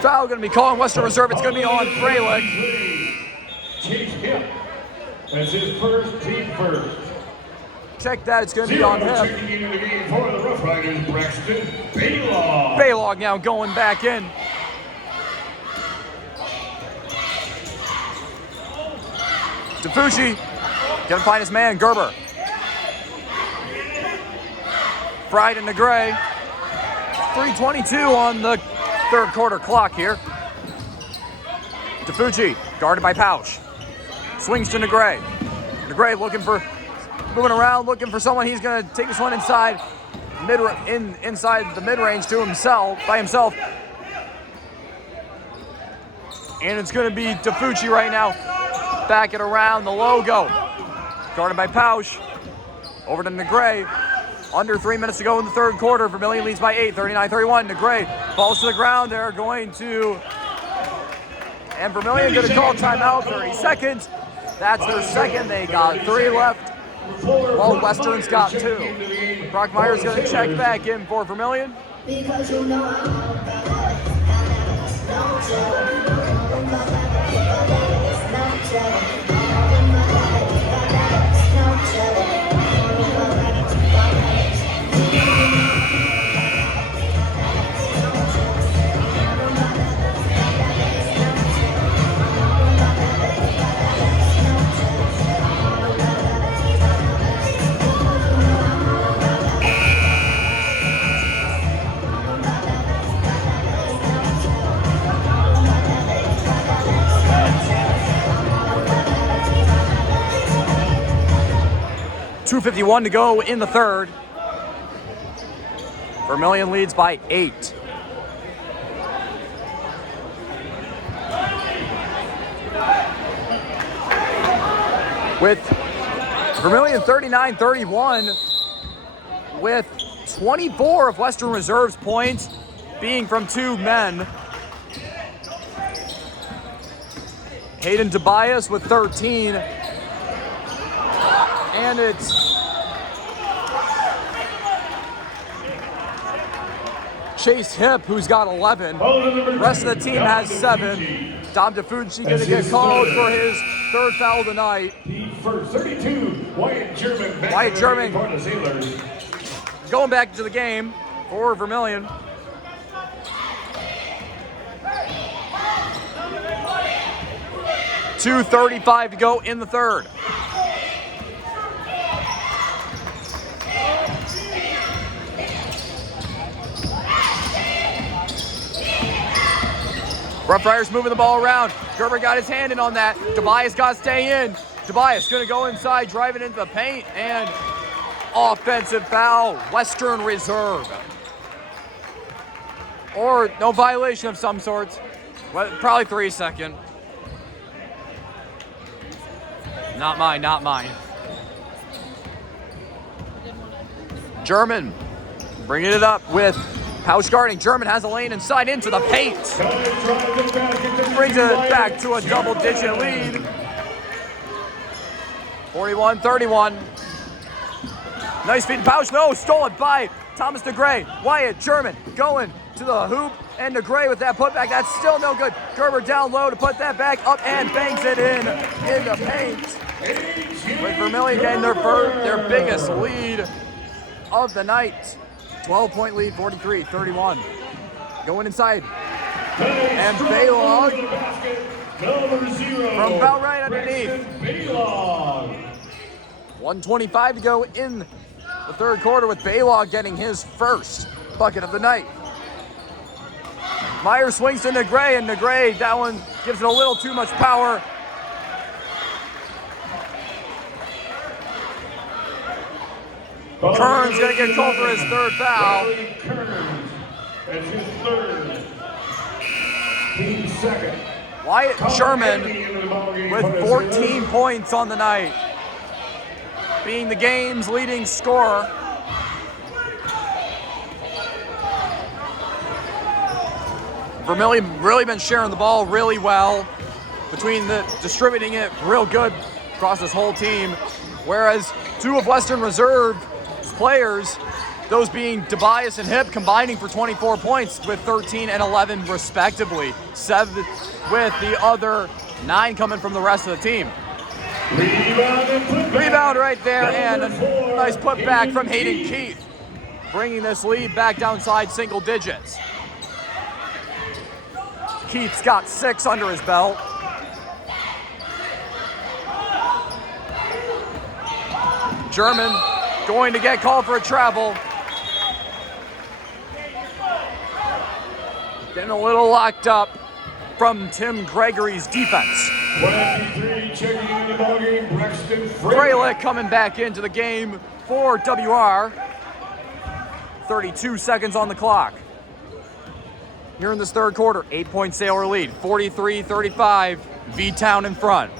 Foul gonna be calling Western Reserve. It's gonna be on Freilich. Chase Hip. That's his first, team first. Check that, it's gonna be on him. Checking into the game for the Roughriders, Braxton Baylog. Baylog now going back in. DeFucci gonna find his man, Gerber. Fried into Gray. 3:22 on the third quarter clock here. DeFucci, guarded by Pausch. Swings to Negray. Negray moving around, looking for someone. He's gonna take this one inside the mid-range by himself. And it's gonna be DeFucci right now. Back it around the logo. Guarded by Pausch. Over to Negray. Under 3 minutes to go in the third quarter. Vermilion leads by 8, 39-31. Negray falls to the ground. They're going to... And Vermilion gonna call timeout, 30 seconds. That's their second. They got 3 left. While Western's got 2. Brockmeyer's gonna check back in for Vermilion. Because you know .251 to go in the third. Vermilion leads by 8. With Vermilion 39-31, with 24 of Western Reserve's points being from 2 men. Hayden Tobias with 13. And it's Chase Hip, who's got 11. The rest of the team has 7. Dom DeFucci gonna get called for his 3rd foul tonight. First 32, Wyatt German. Wyatt German for the Sailors. going back to the game for Vermilion. 2:35 to go in the third. Roughriders moving the ball around. Gerber got his hand in on that. Tobias got to stay in. Tobias going to go inside, driving into the paint, and offensive foul, Western Reserve. Or no violation of some sorts. Well, probably 3 seconds. Not mine, not mine. German bringing it up with house guarding. German has a lane inside into the paint. Brings it back to a double-digit lead. 41-31. Nice feed to Pausch. No, stolen by Thomas DeGray. Wyatt, German going to the hoop. And DeGray with that putback. That's still no good. Gerber down low to put that back up and bangs it in the paint. With Vermilion getting their biggest lead of the night. 12-point lead, 43-31. Going inside. And Baylog from about right underneath. 1:25 to go in the third quarter with Baylog getting his first bucket of the night. Meyer swings to Negray, and Negray, that one gives it a little too much power. Kern's gonna get called for his third foul. That's his third. Team second. Wyatt Sherman with 14 points on the night, being the game's leading scorer. Vermilion really been sharing the ball really well, between the distributing it real good across this whole team, whereas two of Western Reserve players, those being Tobias and Hip, combining for 24 points with 13 and 11 respectively. 7 with the other 9 coming from the rest of the team. Rebound right there, and a nice putback from Hayden Keith, bringing this lead back downside single digits. Keith's got 6 under his belt. German going to get called for a travel. Getting a little locked up from Tim Gregory's defense. 23 checking in the ballgame, Braxton Fralick coming back into the game for WR. 32 seconds on the clock. Here in this third quarter, 8-point Sailor lead, 43-35, V-Town in front.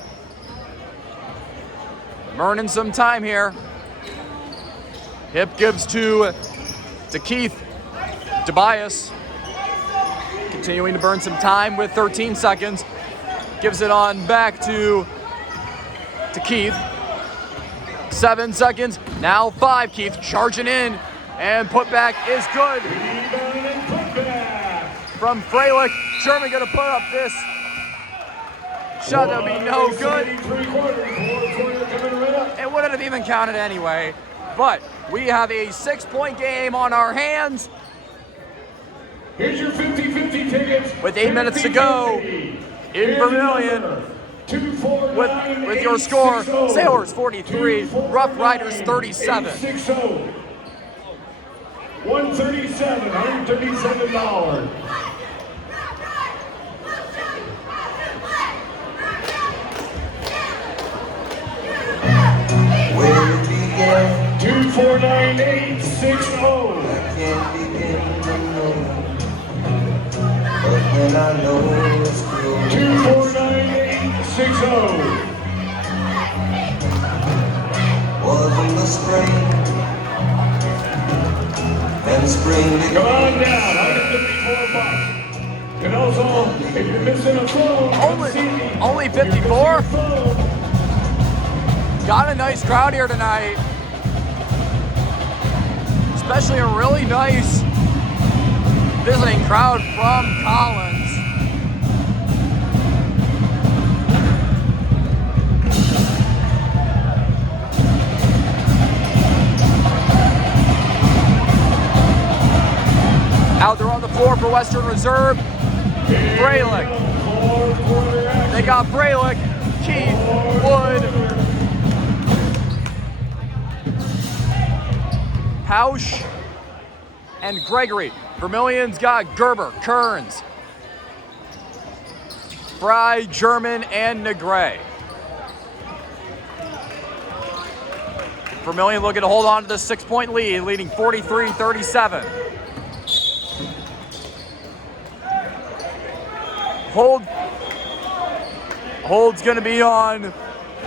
Earning some time here. Hip gives to Keith. Tobias continuing to burn some time with 13 seconds. Gives it on back to Keith. 7 seconds, now 5. Keith charging in, and putback is good. From Fralick, Sherman gonna put up this shot that would be no good. It wouldn't have even counted anyway. But we have a 6-point game on our hands. Here's your 50-50 tickets. With 8 minutes to go in Vermilion. With your score, Sailors 43, Roughriders 37. 137, $137. Where it began, 249-860. I can't begin to know. But when I know it's close, 249-860. was in the spring, and spring began. Come on down, $154. And also, if you're missing a phone, Only 54? Got a nice crowd here tonight. Especially a really nice visiting crowd from Collins. Out there on the floor for Western Reserve, Fralick. They got Fralick Keith, Wood, Pausch, and Gregory. Vermilion's got Gerber, Kearns, Fry, German, and Negre. Vermilion looking to hold on to the 6-point lead, leading 43-37. Hold's going to be on.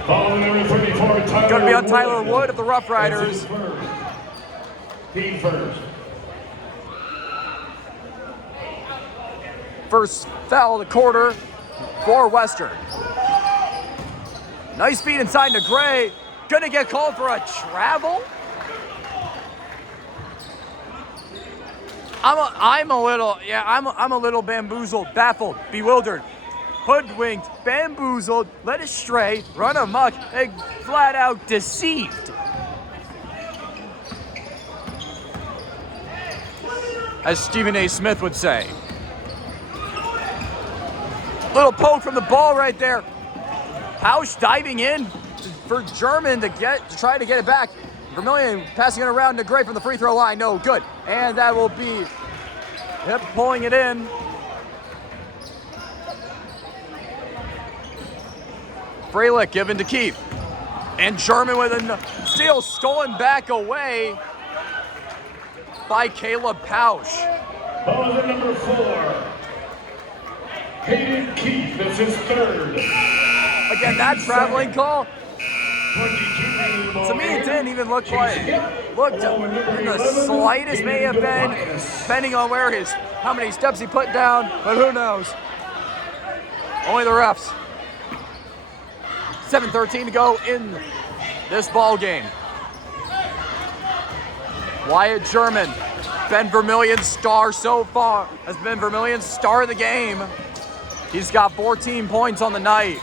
Going to be on Tyler Wood of the Roughriders. Team first. First foul of the quarter for Western. Nice feed inside Negre. Going to get called for a travel. I'm a little bamboozled, baffled, bewildered, hoodwinked, bamboozled, led astray, run amok, and flat out deceived. As Stephen A. Smith would say. Little poke from the ball right there. Pausch diving in for German to try to get it back. Vermilion passing it around to Gray from the free throw line. No good. And that will be Hip pulling it in. Freilich given to Keith. And German with a steal, stolen back away by Caleb Pausch. Ball to number 4. Hayden Keith, that's his third. Again, that traveling call. To me, it didn't even look like in the slightest. May have been, depending on how many steps he put down, but who knows? Only the refs. 7:13 to go in this ball game. Wyatt German, Ben Vermilion's star so far, has been Vermilion's star of the game. He's got 14 points on the night.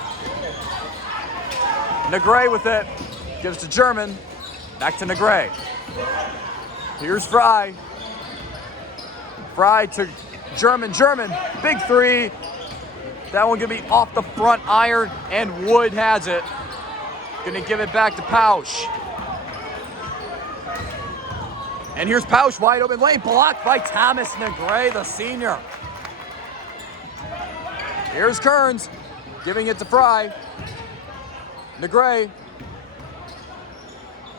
Negre with it, gives to German, back to Negre. Here's Fry. Fry to German, big three. That one gonna be off the front iron, and Wood has it. Gonna give it back to Pausch. And here's Pausch, wide open lane, blocked by Thomas Negre, the senior. Here's Kearns, giving it to Fry. Negre.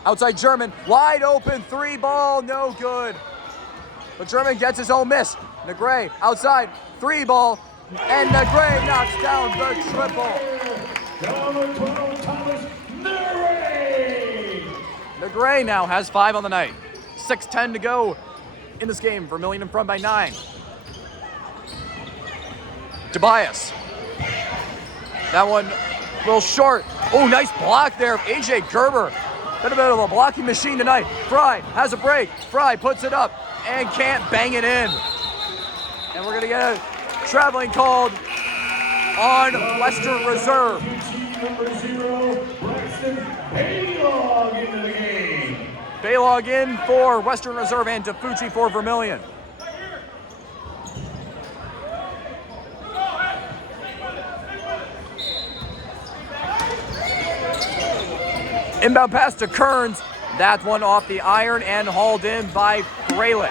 Outside German, wide open three ball, no good. But German gets his own miss. Negre, outside, three ball, and Negre knocks down the triple. Negre now has 5 on the night. 6:10 to go in this game. Vermilion in front by 9. Tobias. That one a little short. Oh, nice block there of AJ Gerber. Been a bit of a blocking machine tonight. Fry has a break. Fry puts it up and can't bang it in. And we're going to get a traveling called on Western Reserve. Number 0, Braxton Baylog into the game. Baylog in for Western Reserve and DeFucci for Vermilion. Inbound pass to Kearns. That one off the iron and hauled in by Freilich.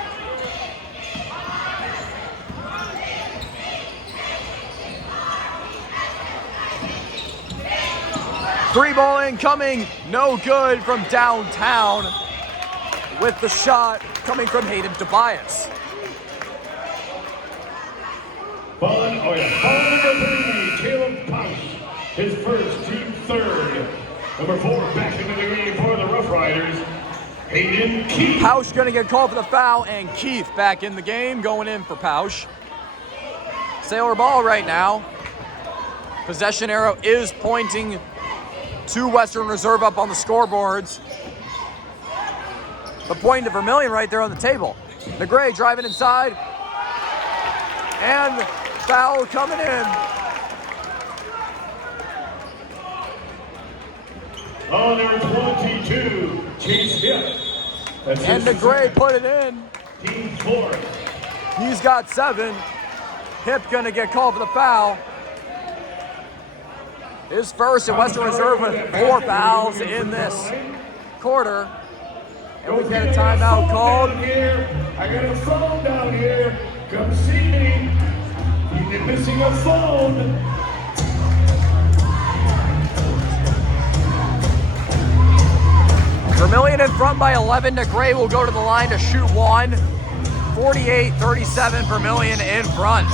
Three ball incoming, no good from downtown with the shot coming from Hayden Tobias. Ball number 3, Caleb Pausch, his first, team third. Number 4, back into the game for the Roughriders, Hayden Keith. Pausch gonna get called for the foul, and Keith back in the game, going in for Pausch. Sailor ball right now. Possession arrow is pointing to Western Reserve up on the scoreboards. But pointing to Vermilion right there on the table. Negre driving inside. And foul coming in. On number 22, Chase Hip. And Negre put it in. Team 4. He's got 7. Hip gonna get called for the foul. His first in Western Reserve with 4 fouls in this quarter. And we've got a timeout called. I got a phone down here. Come see me. You've been missing a phone. Vermilion in front by 11. Gray will go to the line to shoot one. 48-37, Vermilion in front.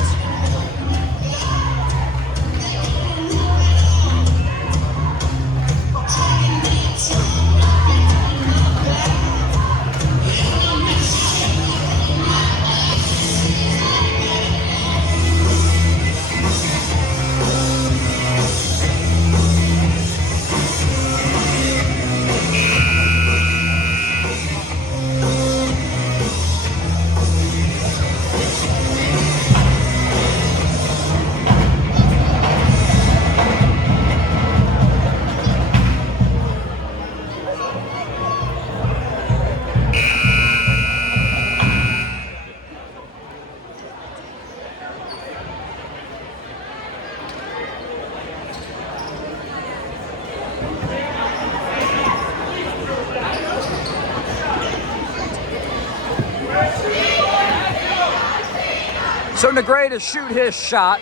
So Negre to shoot his shot.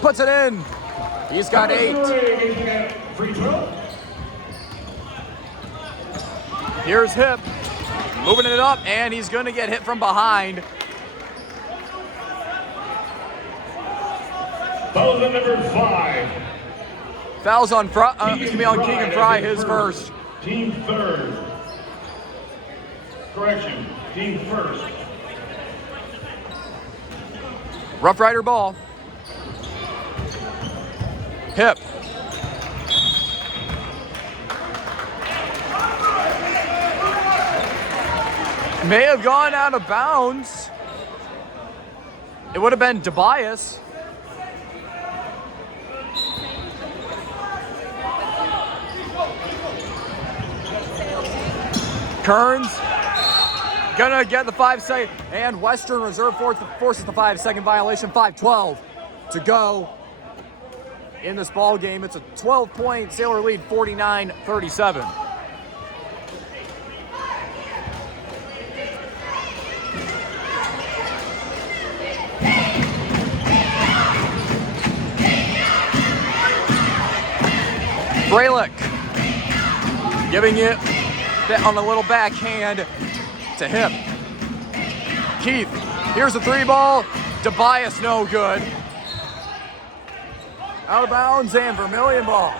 Puts it in. He's got 8. Here's Hip. Moving it up, and he's going to get hit from behind. Foul on number 5. Fouls on Keegan Fry, his first. Team third. Correction, team first. Rough Rider ball. Hip. May have gone out of bounds. It would have been Tobias. Kearns gonna get the 5-second, and Western Reserve forces the 5-second violation. 5:12 to go in this ball game. It's a 12-point Sailor lead, 49-37. Fralick giving it on a little backhand to Hip. Keith, here's a 3 ball. Tobias no good. Out of bounds and Vermilion ball.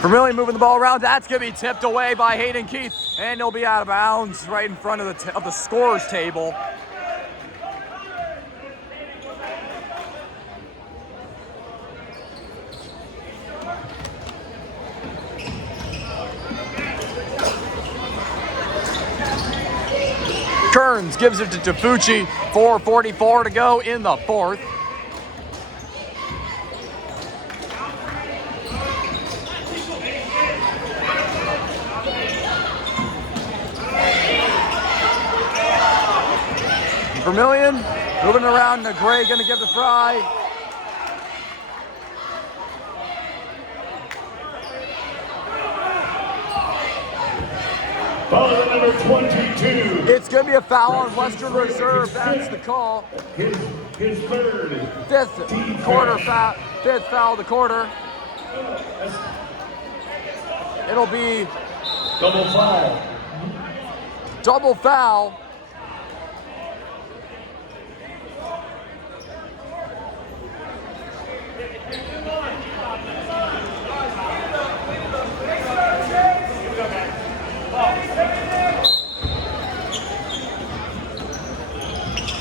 Vermilion moving the ball around. That's going to be tipped away by Hayden Keith, and he'll be out of bounds right in front of the scorers table. Kearns gives it to Tafucci. 4:44 to go in the fourth. Vermilion moving around. Gray gonna give the Fry. Foul on number 22. It's gonna be a foul on Western Reserve. That's the call. His third. Fifth foul of the quarter. It'll be Double foul. double foul.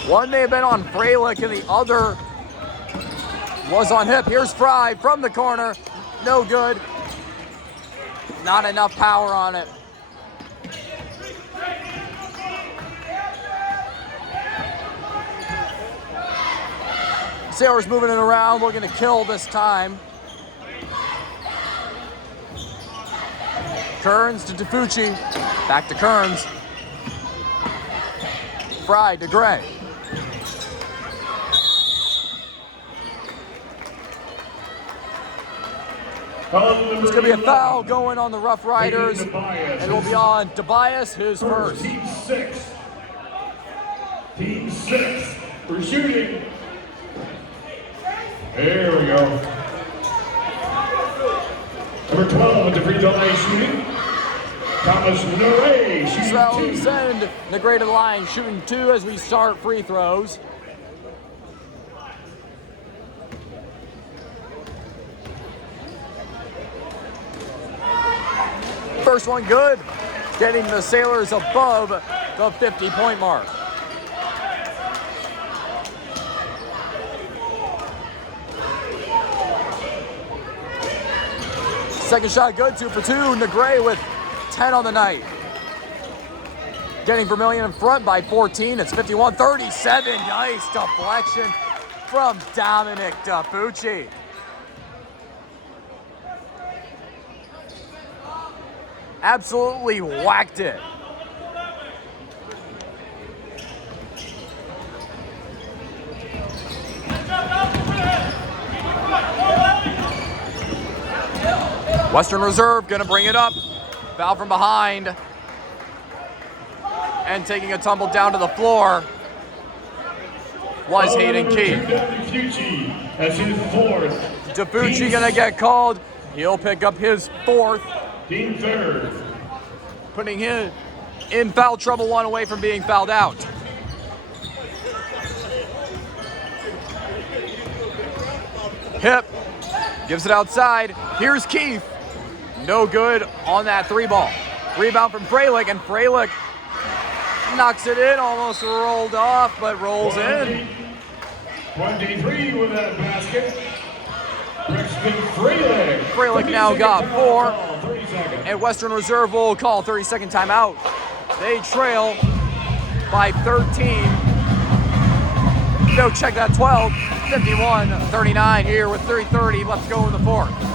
One may have been on Fralick and the other was on Hip. Here's Fry from the corner. No good. Not enough power on it. Sailors moving it around, looking to kill this time. Kearns to DeFucci. Back to Kearns. Fry to Gray. It's going to be a foul going on the Rough Riders, and it'll be on Tobias, his first. Team 6 for shooting. There we go. Number 12 at the free throw line shooting. Thomas Noray shooting So 2. send Negray to the line, shooting 2 as we start free throws. First one good, getting the Sailors above the 50-point mark. Second shot good, 2 for 2. Negray with 10 on the night. Getting Vermilion in front by 14. It's 51-37. Nice deflection from Dominic DeFucci. Absolutely whacked it. Western Reserve gonna bring it up. Foul from behind. And taking a tumble down to the floor was Hayden Keith. That's his 4th. DeFucci gonna get called. He'll pick up his 4th. Team 3rd. Putting him in foul trouble, one away from being fouled out. Hip gives it outside. Here's Keith. No good on that 3 ball. Rebound from Freilich, and Freilich knocks it in, almost rolled off, but rolls in. 23 with that basket. Braxton Freilich. Freilich now got 4. 30 seconds. And Western Reserve will call 30-second timeout. They trail by 13. Go check that 12. 51-39 here with 3:30 left to go in the 4th.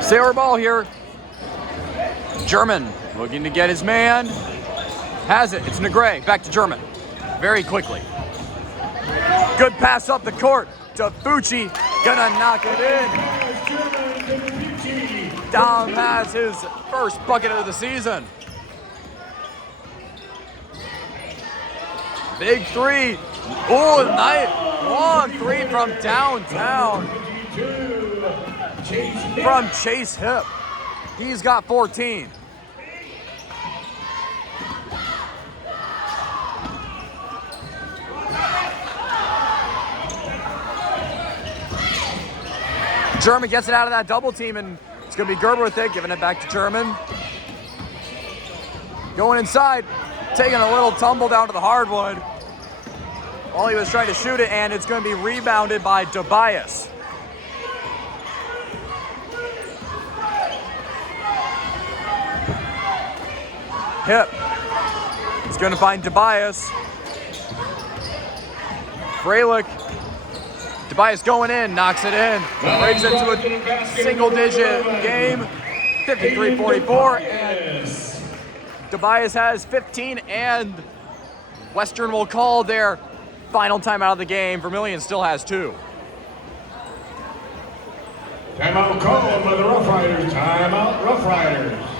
Sailor ball here. German looking to get his man. Has it. It's Negray. Back to German. Very quickly. Good pass up the court. DeFucci gonna knock it in. Dom has his first bucket of the season. Big 3. Oh, nice. Long 3 from downtown. From Chase Hip. He's got 14. German gets it out of that double team, and it's going to be Gerber with it, giving it back to German. Going inside, taking a little tumble down to the hardwood while he was trying to shoot it, and it's going to be rebounded by Tobias. Hip. He's going to find Tobias. Freilich to Tobias going in, knocks it in, brings it to a single-digit game, 53-44, and Tobias has 15, and Western will call their final timeout of the game. Vermilion still has 2. Timeout called by the Roughriders. Timeout, Roughriders.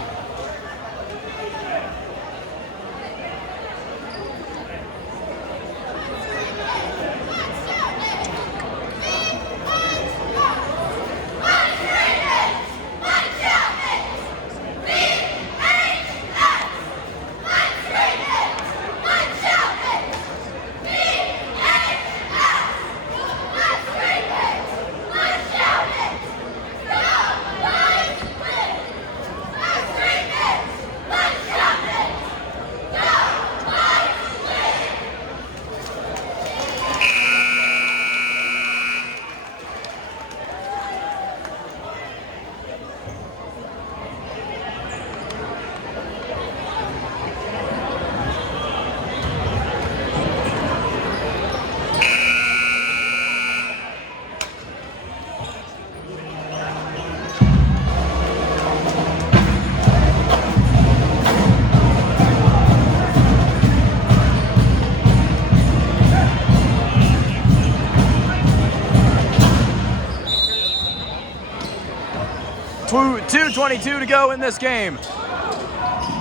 .222 to go in this game.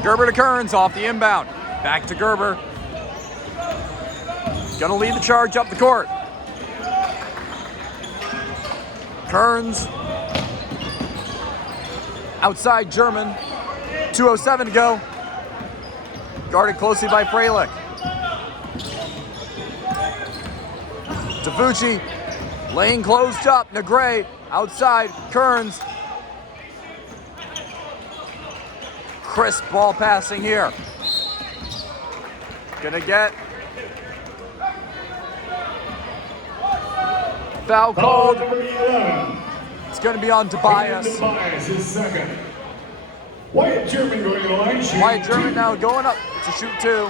Gerber to Kearns off the inbound. Back to Gerber. Gonna lead the charge up the court. Kearns. Outside German. 2:07 to go. Guarded closely by Freilich. Tafucci. Lane closed up. Negre outside. Kearns. Crisp ball passing here. Gonna get foul called. Number 11. It's gonna be on Tobias. Tobias is second. Wyatt German going to the line. Wyatt German now going up to shoot 2.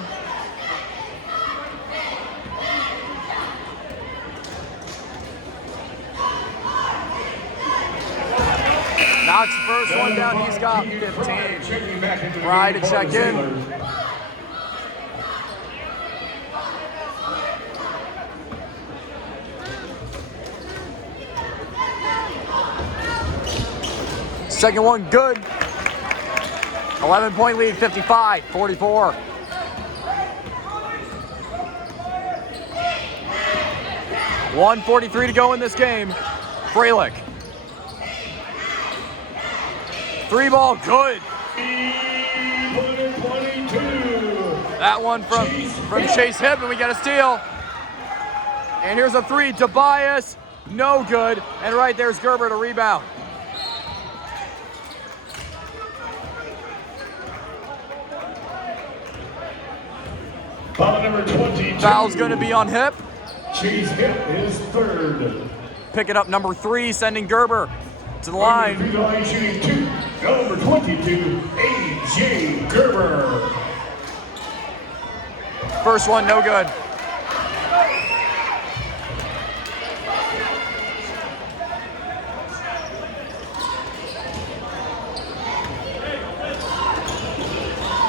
Knocks the first one down, he's got 15. Fry to check in. Second one good. 11-point lead, 55-44. .143 to go in this game. Freilich. 3 ball, good. That one from Chase Hipp, and we got a steal. And here's a 3, Tobias, no good. And right there's Gerber to rebound. Foul number 22. Foul's gonna be on Hipp. Chase Hipp is third. Picking up number 3, sending Gerber to the line. Free throw line shooting 2. Number 22, A.J. Gerber. First one, no good.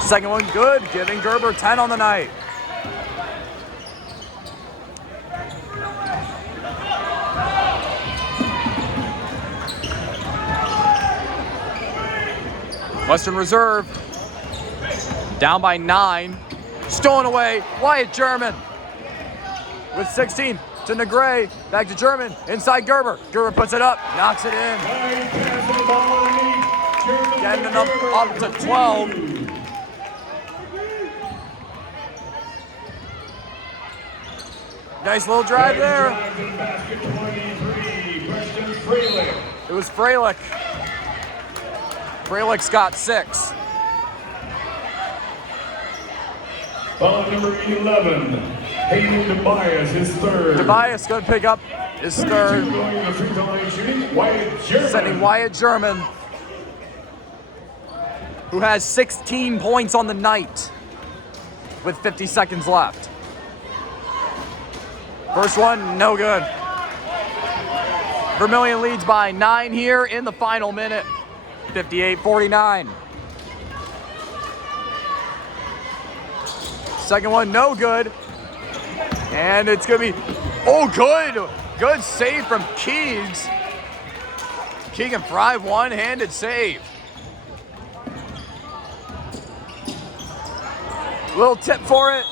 Second one, good, giving Gerber 10 on the night. Western Reserve down by 9. Stolen away, Wyatt German with 16 to Negre, back to German, inside Gerber. Gerber puts it up, knocks it in. Getting it up to 12. Nice little drive there. It was Freilich. Freilich's got 6. Foul number 11, Hayden Tobias, his third. Tobias going to pick up his third. Going to the free throw line shooting, Wyatt German. Sending Wyatt German, who has 16 points on the night with 50 seconds left. First one, no good. Vermilion leads by 9 here in the final minute, 58-49. Second one, no good. And it's gonna be, oh, good. Good save from Keegs. Keegan Fry, one-handed save. Little tip for it.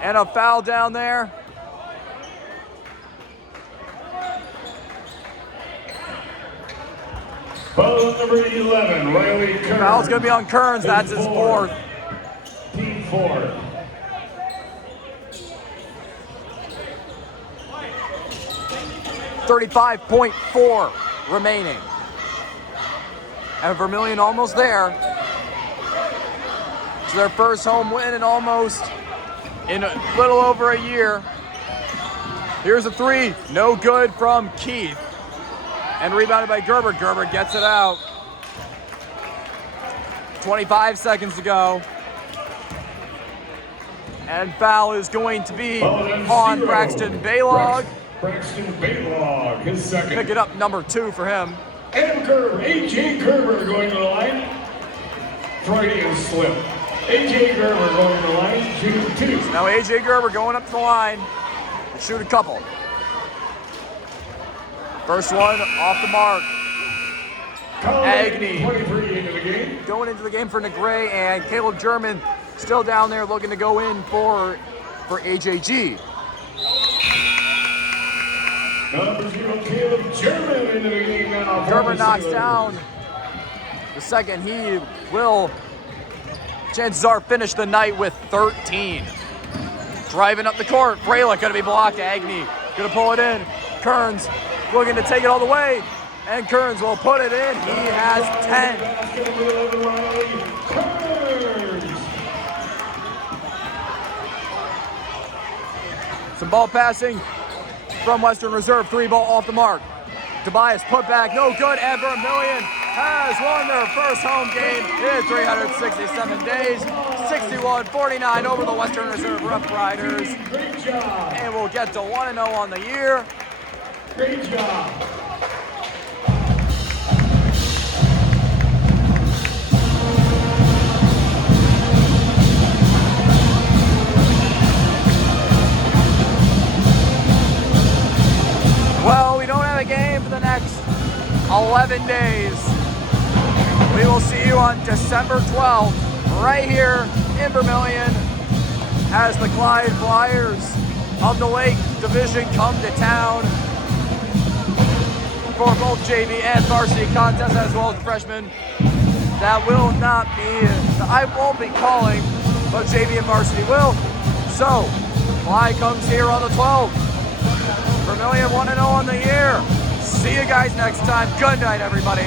And a foul down there. Foul number 11, Riley Kearns. Foul's gonna be on Kearns, that's his fourth. Team fourth. .4 remaining. And Vermilion almost there. It's their first home win in almost in a little over a year. Here's a three, no good from Keith. And rebounded by Gerber. Gerber gets it out. 25 seconds to go. And foul is going to be on Braxton Baylog. Braxton Baylog, his second. Pick it up, number 2 for him. Adam Gerber, A.J. Gerber going to the line. Freudian slip. A.J. Gerber going to the line, shoot 2. Now A.J. Gerber going up to the line to shoot a couple. First one off the mark. Agnew 23 into the game. going into the game for Negray, and Caleb German still down there looking to go in for AJG. Number 0, Caleb German into the game now. German knocks down the second. He will, chances are, finish the night with 13. Driving up the court, Brayla gonna be blocked. Agnew gonna pull it in. Kearns looking to take it all the way, and Kearns will put it in. He has 10. Some ball passing from Western Reserve. 3 ball off the mark. Tobias put back, no good, and Vermilion has won their first home game in 367 days. 61-49 over the Western Reserve Roughriders. Great job. And we'll get to 1-0 on the year. Great job. Well, we don't have a game for the next 11 days. We will see you on December 12th, right here in Vermilion, as the Clyde Flyers of the Lake Division come to town for both JV and varsity contests, as well as freshmen. That will not be, I won't be calling, but JV and varsity will. So, Clyde comes here on the 12th. Vermilion 1-0 on the year. See you guys next time. Good night, everybody.